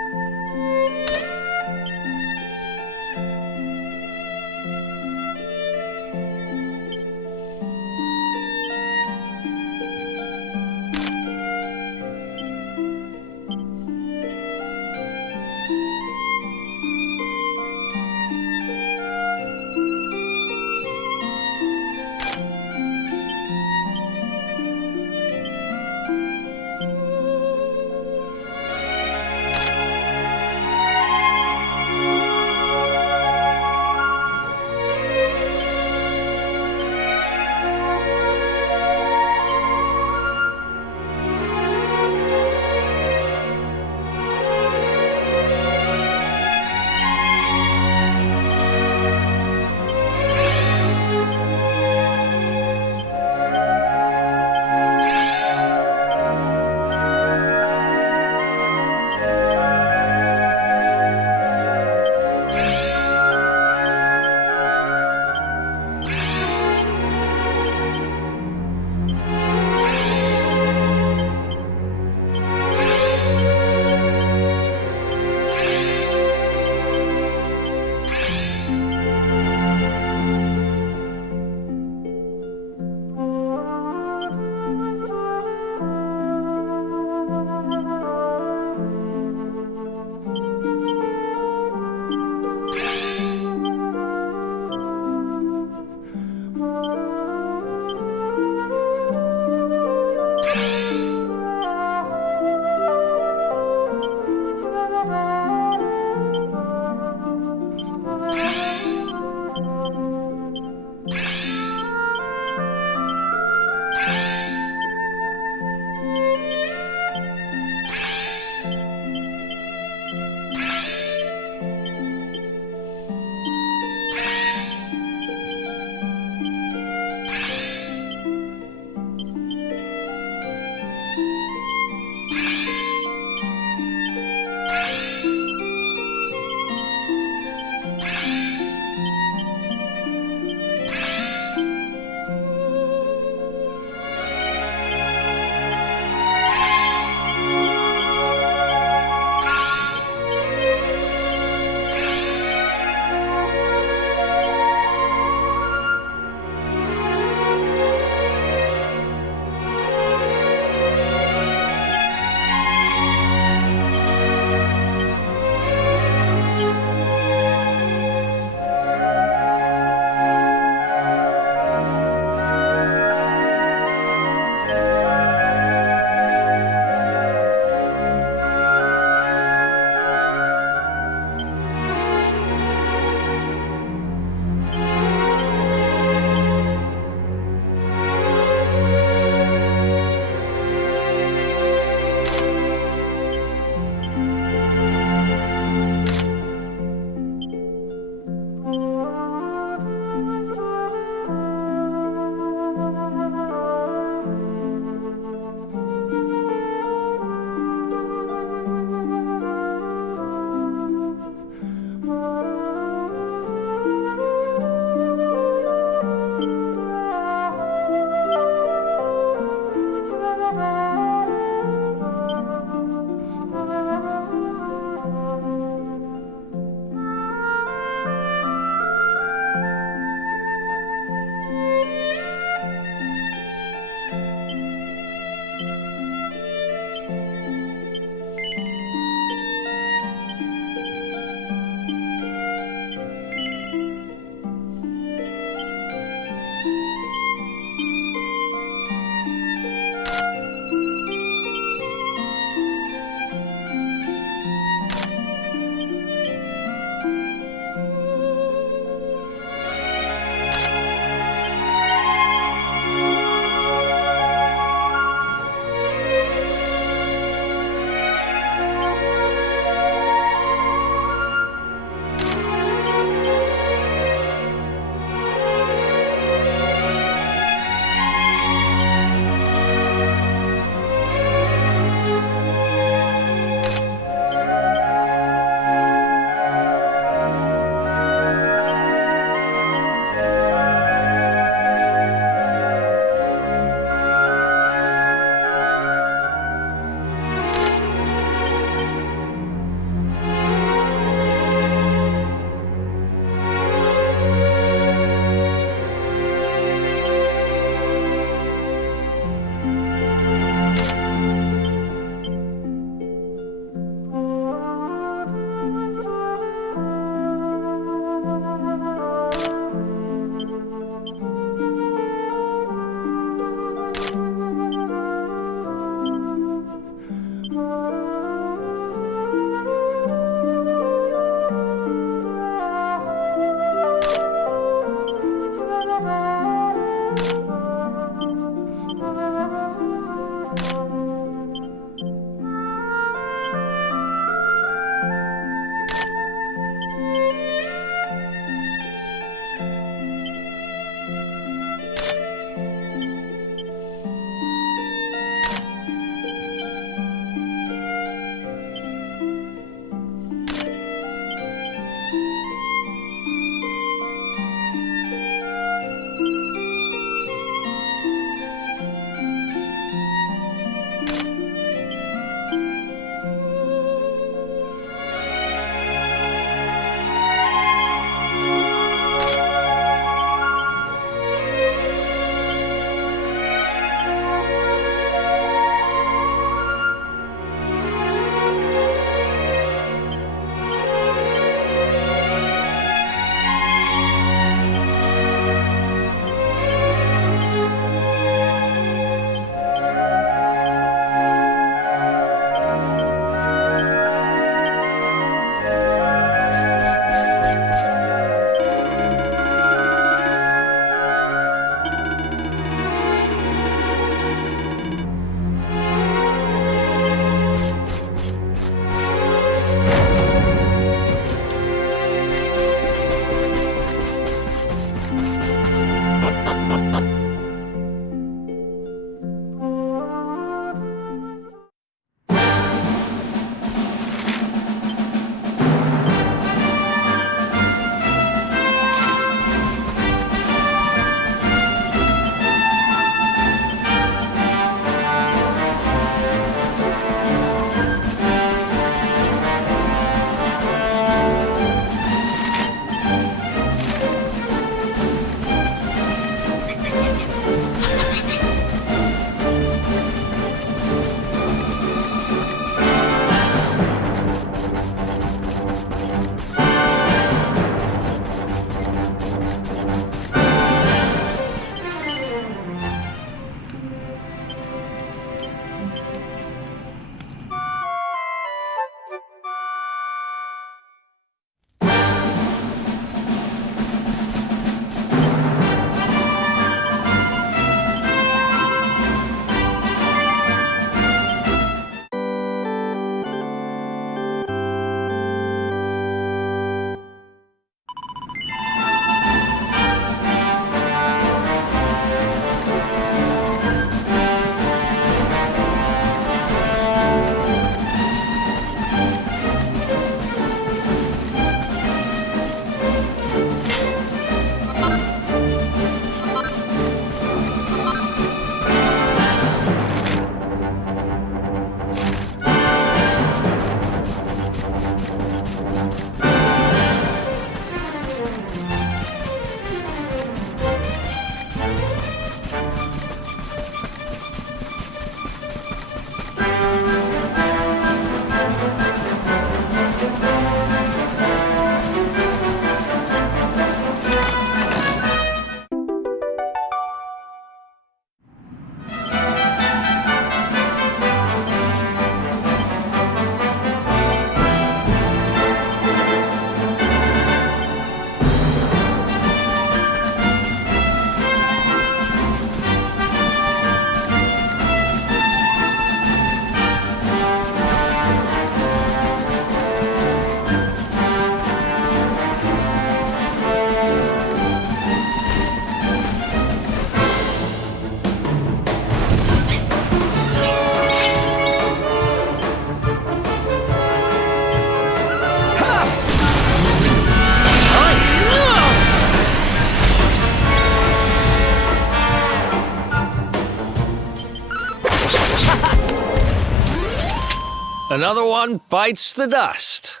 Another one bites the dust.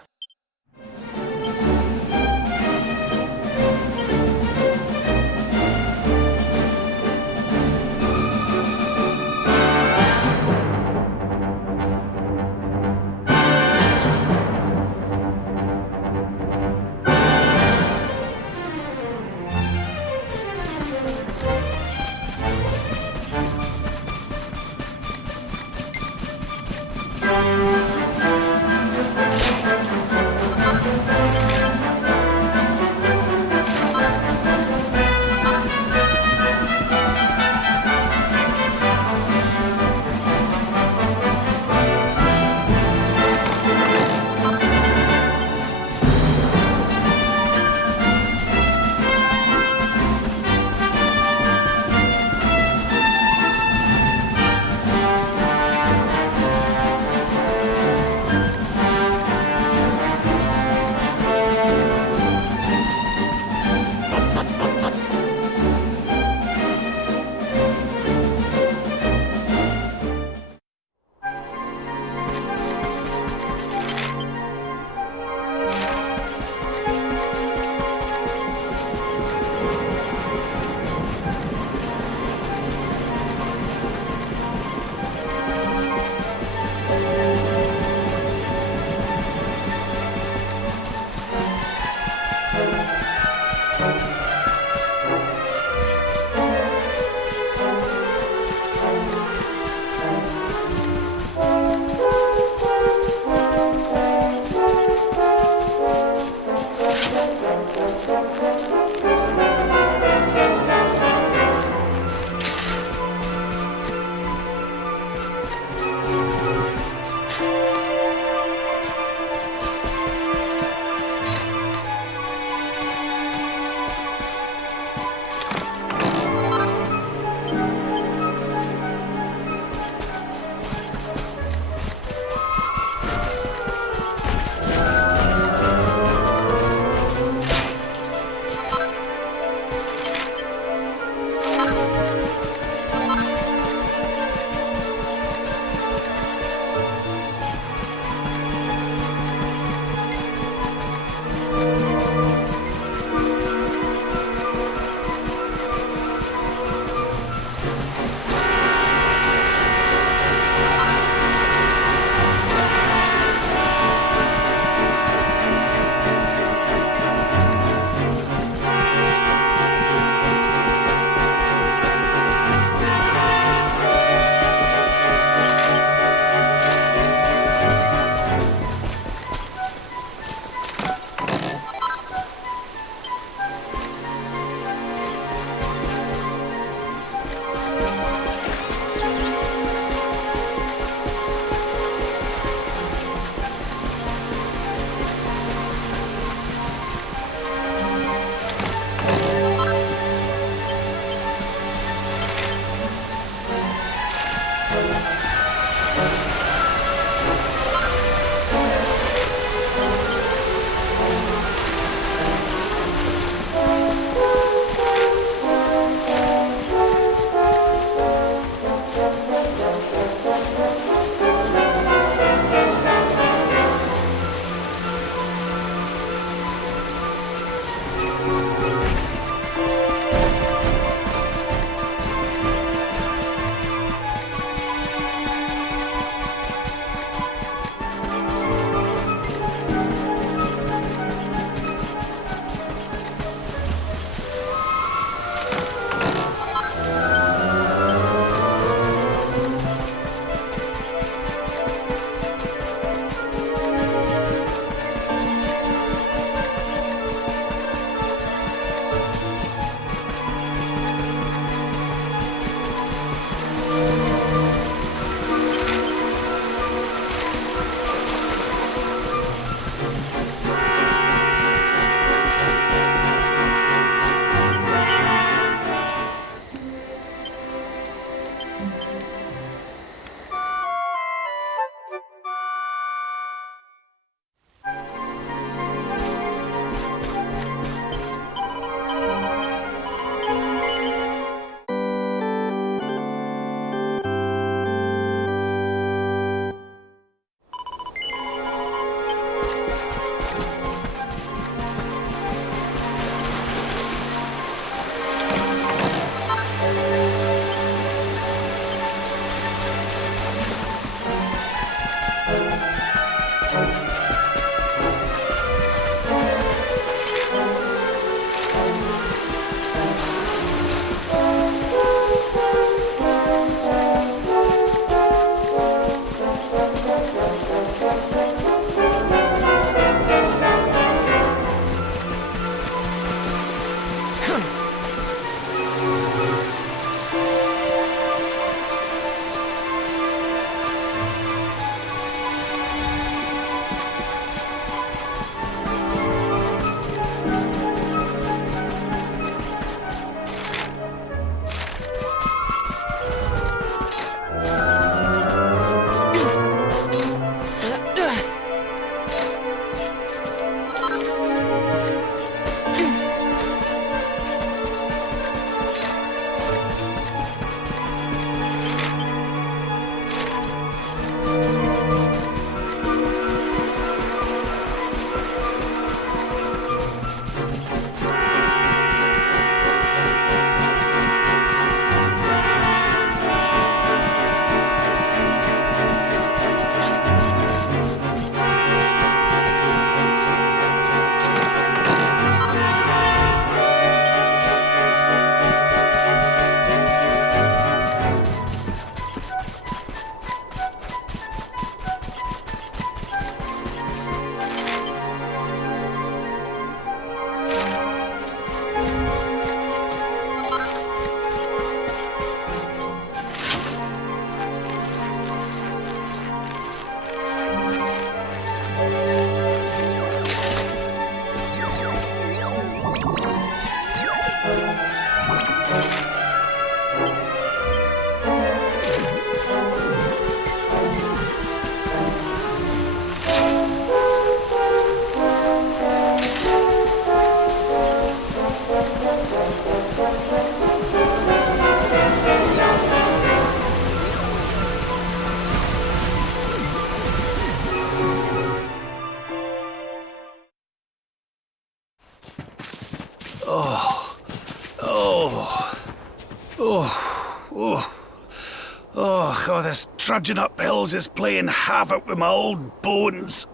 Oh, this trudging up hills is playing havoc with my old bones.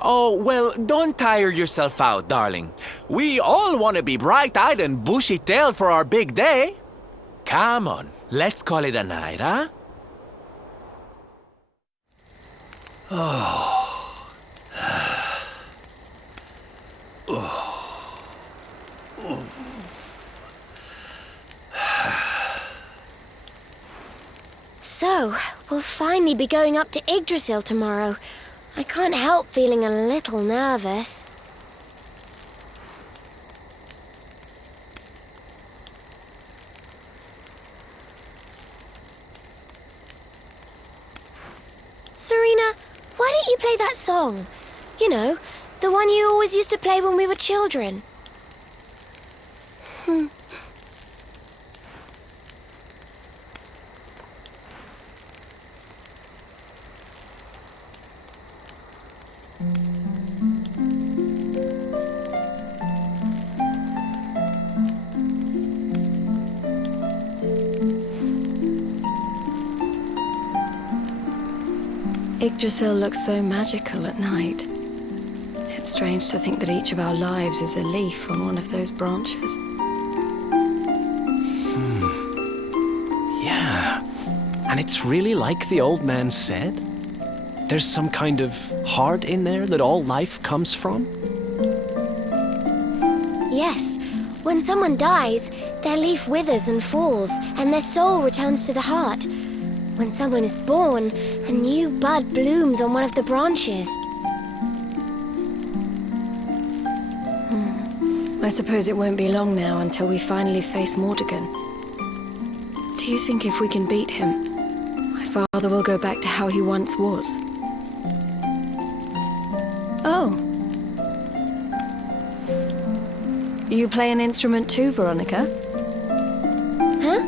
Oh, well, don't tire yourself out, darling. We all want to be bright-eyed and bushy-tailed for our big day. Come on, let's call it a night, huh? So, we'll finally be going up to Yggdrasil tomorrow. I can't help feeling a little nervous. Serena, why don't you play that song? You know, the one you always used to play when we were children. Yggdrasil looks so magical at night. It's strange to think that each of our lives is a leaf on one of those branches. Yeah. And it's really like the old man said? There's some kind of heart in there that all life comes from? Yes, when someone dies, their leaf withers and falls, and their soul returns to the heart. When someone is born, a new bud blooms on one of the branches. I suppose it won't be long now until we finally face Mordegon. Do you think if we can beat him, my father will go back to how he once was? Oh. You play an instrument too, Veronica? Huh?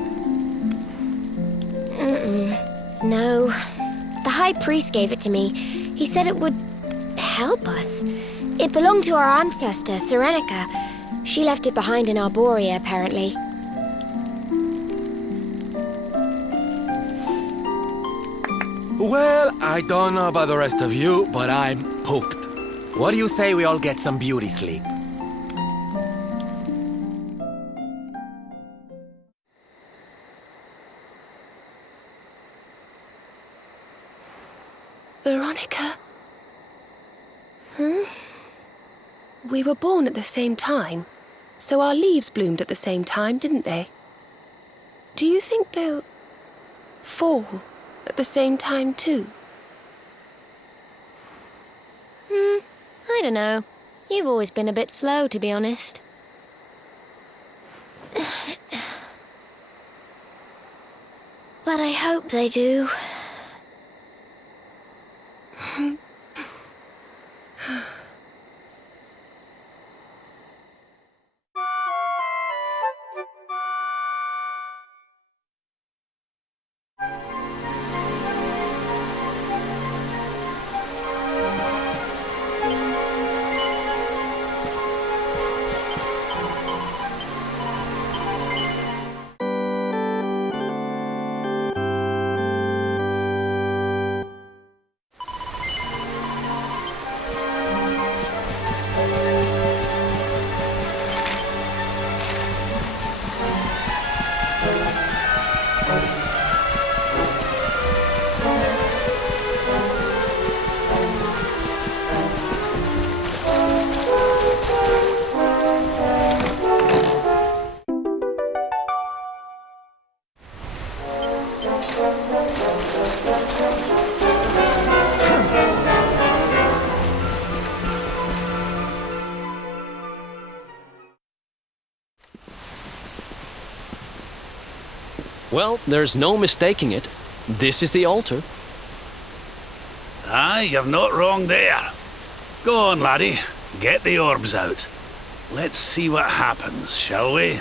No. The High Priest gave it to me. He said it would help us. It belonged to our ancestor, Serenica. She left it behind in Arborea, apparently. Well, I don't know about the rest of you, but I'm pooped. What do you say we all get some beauty sleep? Veronica? Huh? We were born at the same time, so our leaves bloomed at the same time, didn't they? Do you think they'll fall at the same time too? I don't know. You've always been a bit slow, to be honest. But I hope they do. Well, there's no mistaking it. This is the altar. Aye, you're not wrong there. Go on, laddie. Get the orbs out. Let's see what happens, shall we?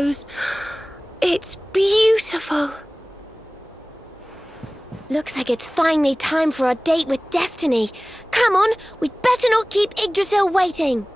clothes. It's beautiful. Looks like it's finally time for our date with Destiny. Come on, we'd better not keep Yggdrasil waiting.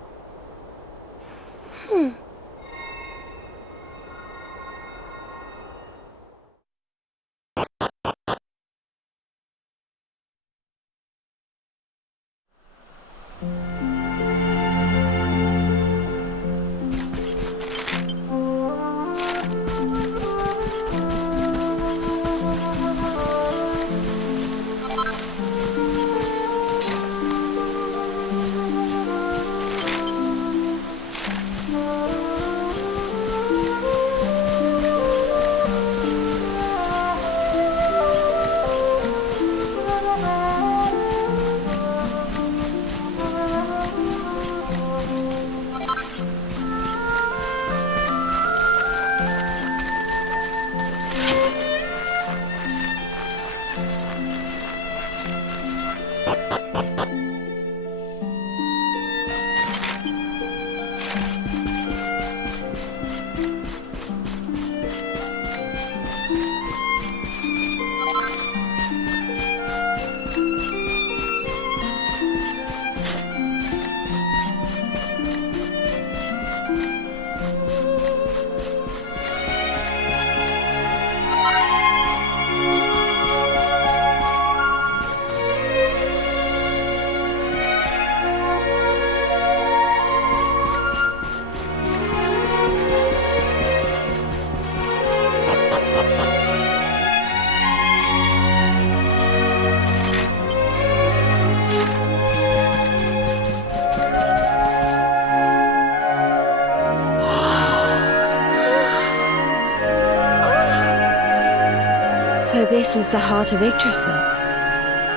So this is the heart of Yggdrasil.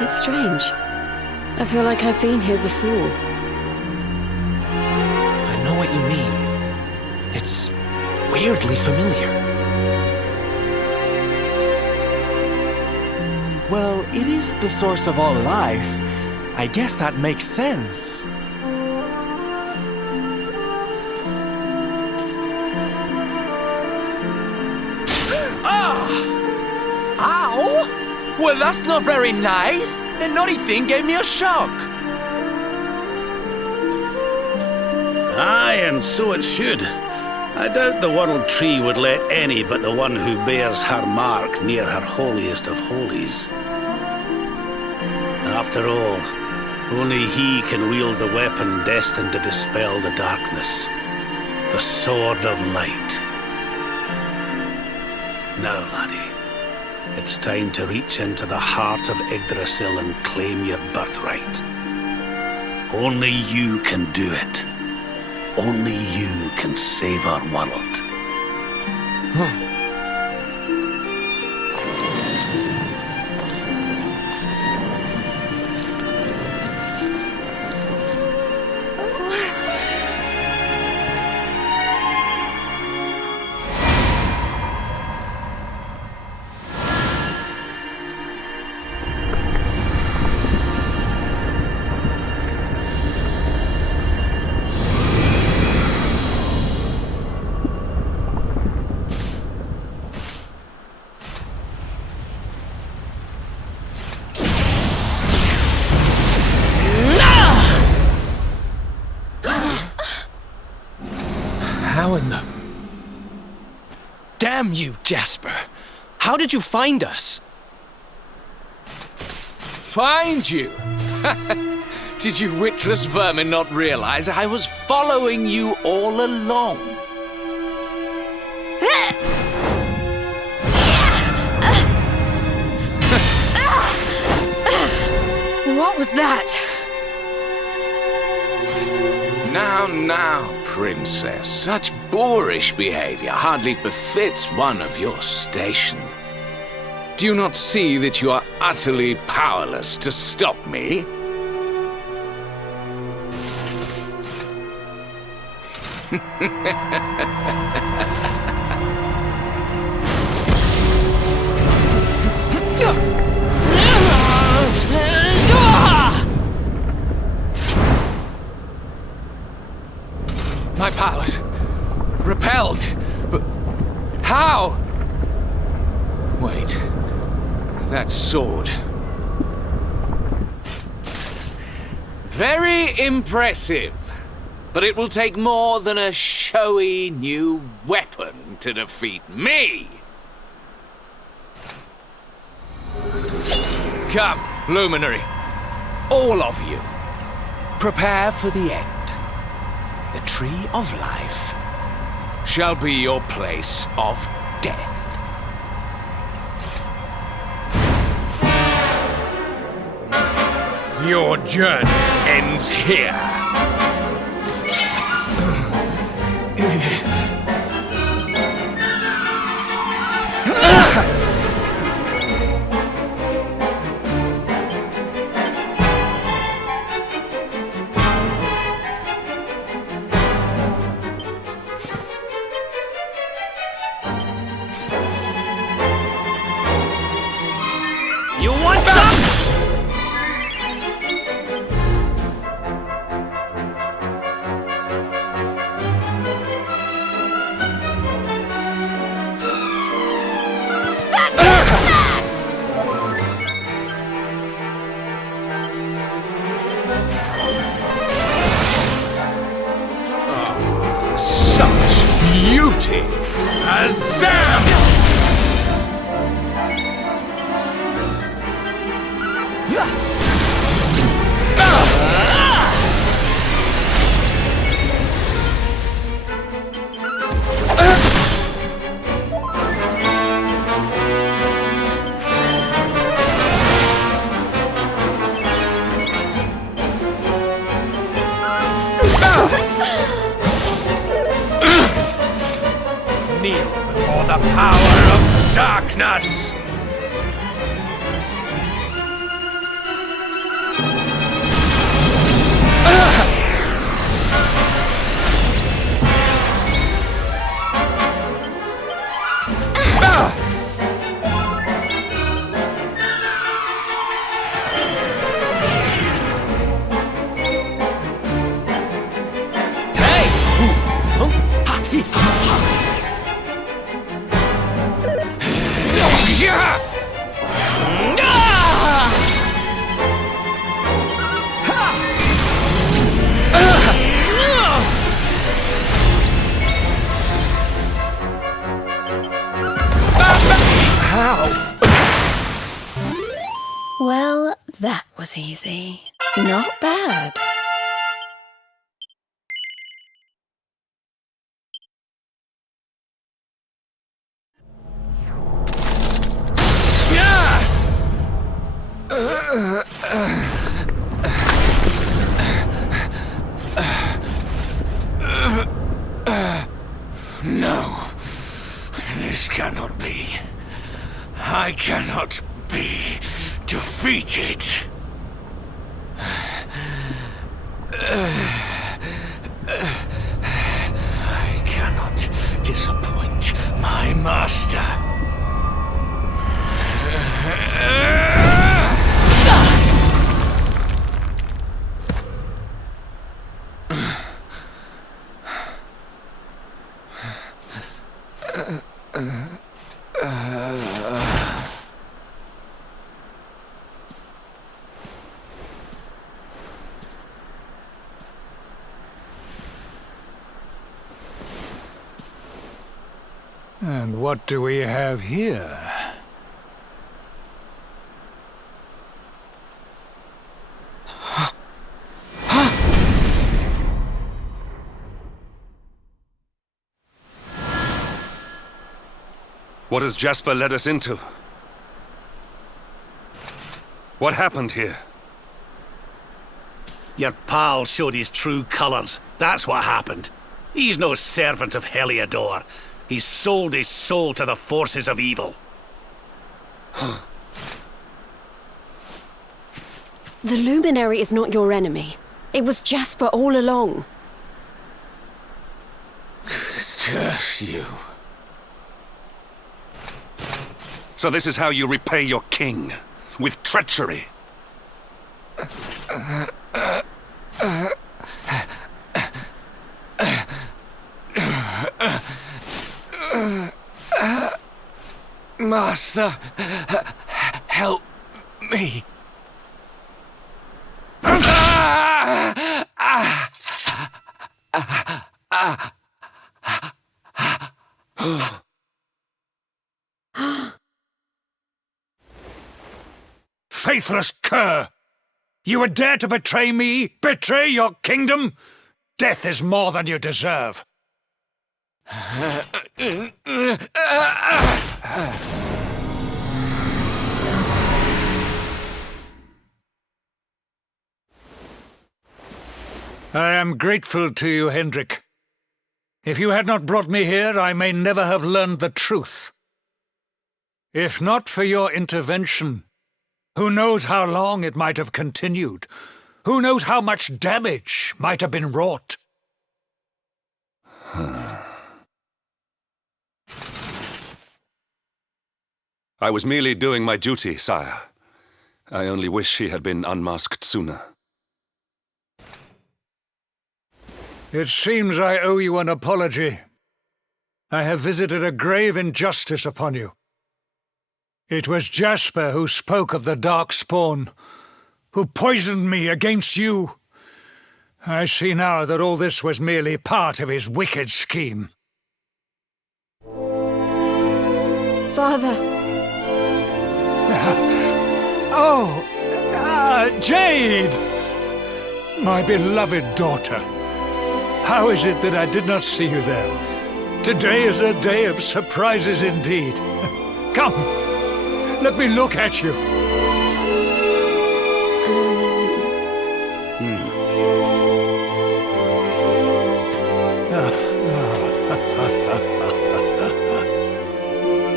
It's strange. I feel like I've been here before. I know what you mean. It's weirdly familiar. Well, it is the source of all life. I guess that makes sense. Ow! Well, that's not very nice. The naughty thing gave me a shock. Aye, and so it should. I doubt the World Tree would let any but the one who bears her mark near her holiest of holies. After all, only he can wield the weapon destined to dispel the darkness. The Sword of Light. Now, laddie. It's time to reach into the heart of Yggdrasil and claim your birthright. Only you can do it. Only you can save our world. How in the... Damn you, Jasper! How did you find us? Find you? Did you witless vermin not realize I was following you all along? What was that? Now, Princess. Such boorish behavior hardly befits one of your station. Do you not see that you are utterly powerless to stop me? My powers repelled, Wait. That sword. Very impressive. But it will take more than a showy new weapon to defeat me. Come, Luminary. All of you. Prepare for the end. The Tree of Life shall be your place of death. Your journey ends here. You want some? Such beauty! Azam! Kneel before the power of darkness! Well, that was easy. Not bad. No, this cannot be. I cannot be defeated. I cannot disappoint my master. And what do we have here? What has Jasper led us into? What happened here? Your pal showed his true colours. That's what happened. He's no servant of Heliodor. He's sold his soul to the forces of evil. The Luminary is not your enemy. It was Jasper all along. Curse you. So this is how you repay your king? With treachery? Master, help me. Faithless cur! You would dare to betray me? Betray your kingdom? Death is more than you deserve. I am grateful to you, Hendrik. If you had not brought me here, I may never have learned the truth. If not for your intervention, who knows how long it might have continued? Who knows how much damage might have been wrought? I was merely doing my duty, sire. I only wish he had been unmasked sooner. It seems I owe you an apology. I have visited a grave injustice upon you. It was Jasper who spoke of the dark spawn, who poisoned me against you. I see now that all this was merely part of his wicked scheme. Father. Jade! My beloved daughter. How is it that I did not see you there? Today is a day of surprises indeed. Come, let me look at you.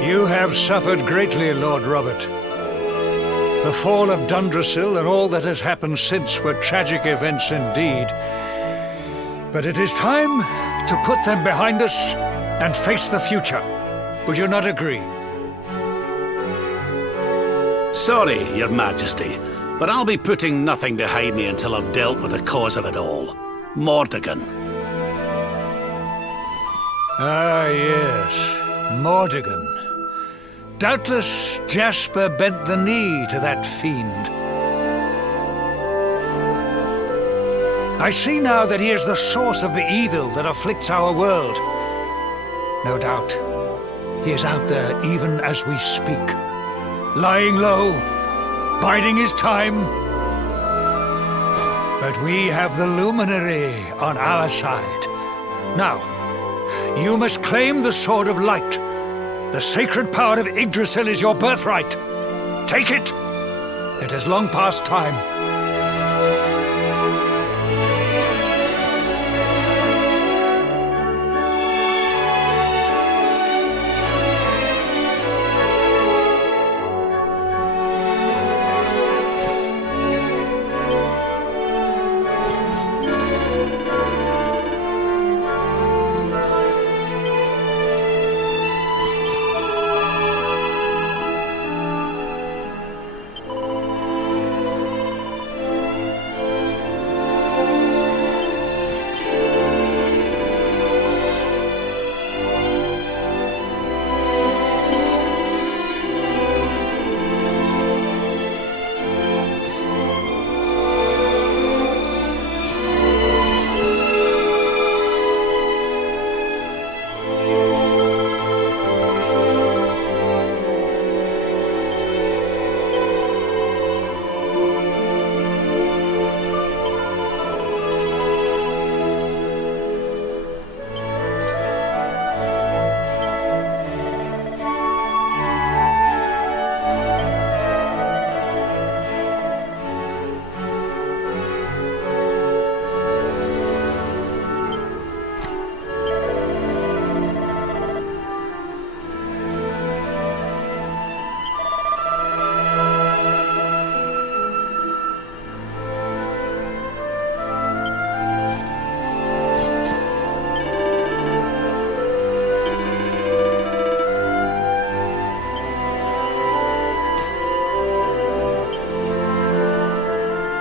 You have suffered greatly, Lord Robert. The fall of Dundrasil and all that has happened since were tragic events indeed. But it is time to put them behind us and face the future. Would you not agree? Sorry, Your Majesty, but I'll be putting nothing behind me until I've dealt with the cause of it all. Mordegon. Ah, yes. Mordegon. Doubtless Jasper bent the knee to that fiend. I see now that he is the source of the evil that afflicts our world. No doubt, he is out there even as we speak, lying low, biding his time. But we have the luminary on our side. Now, you must claim the Sword of Light. The sacred power of Yggdrasil is your birthright. Take it. It is long past time.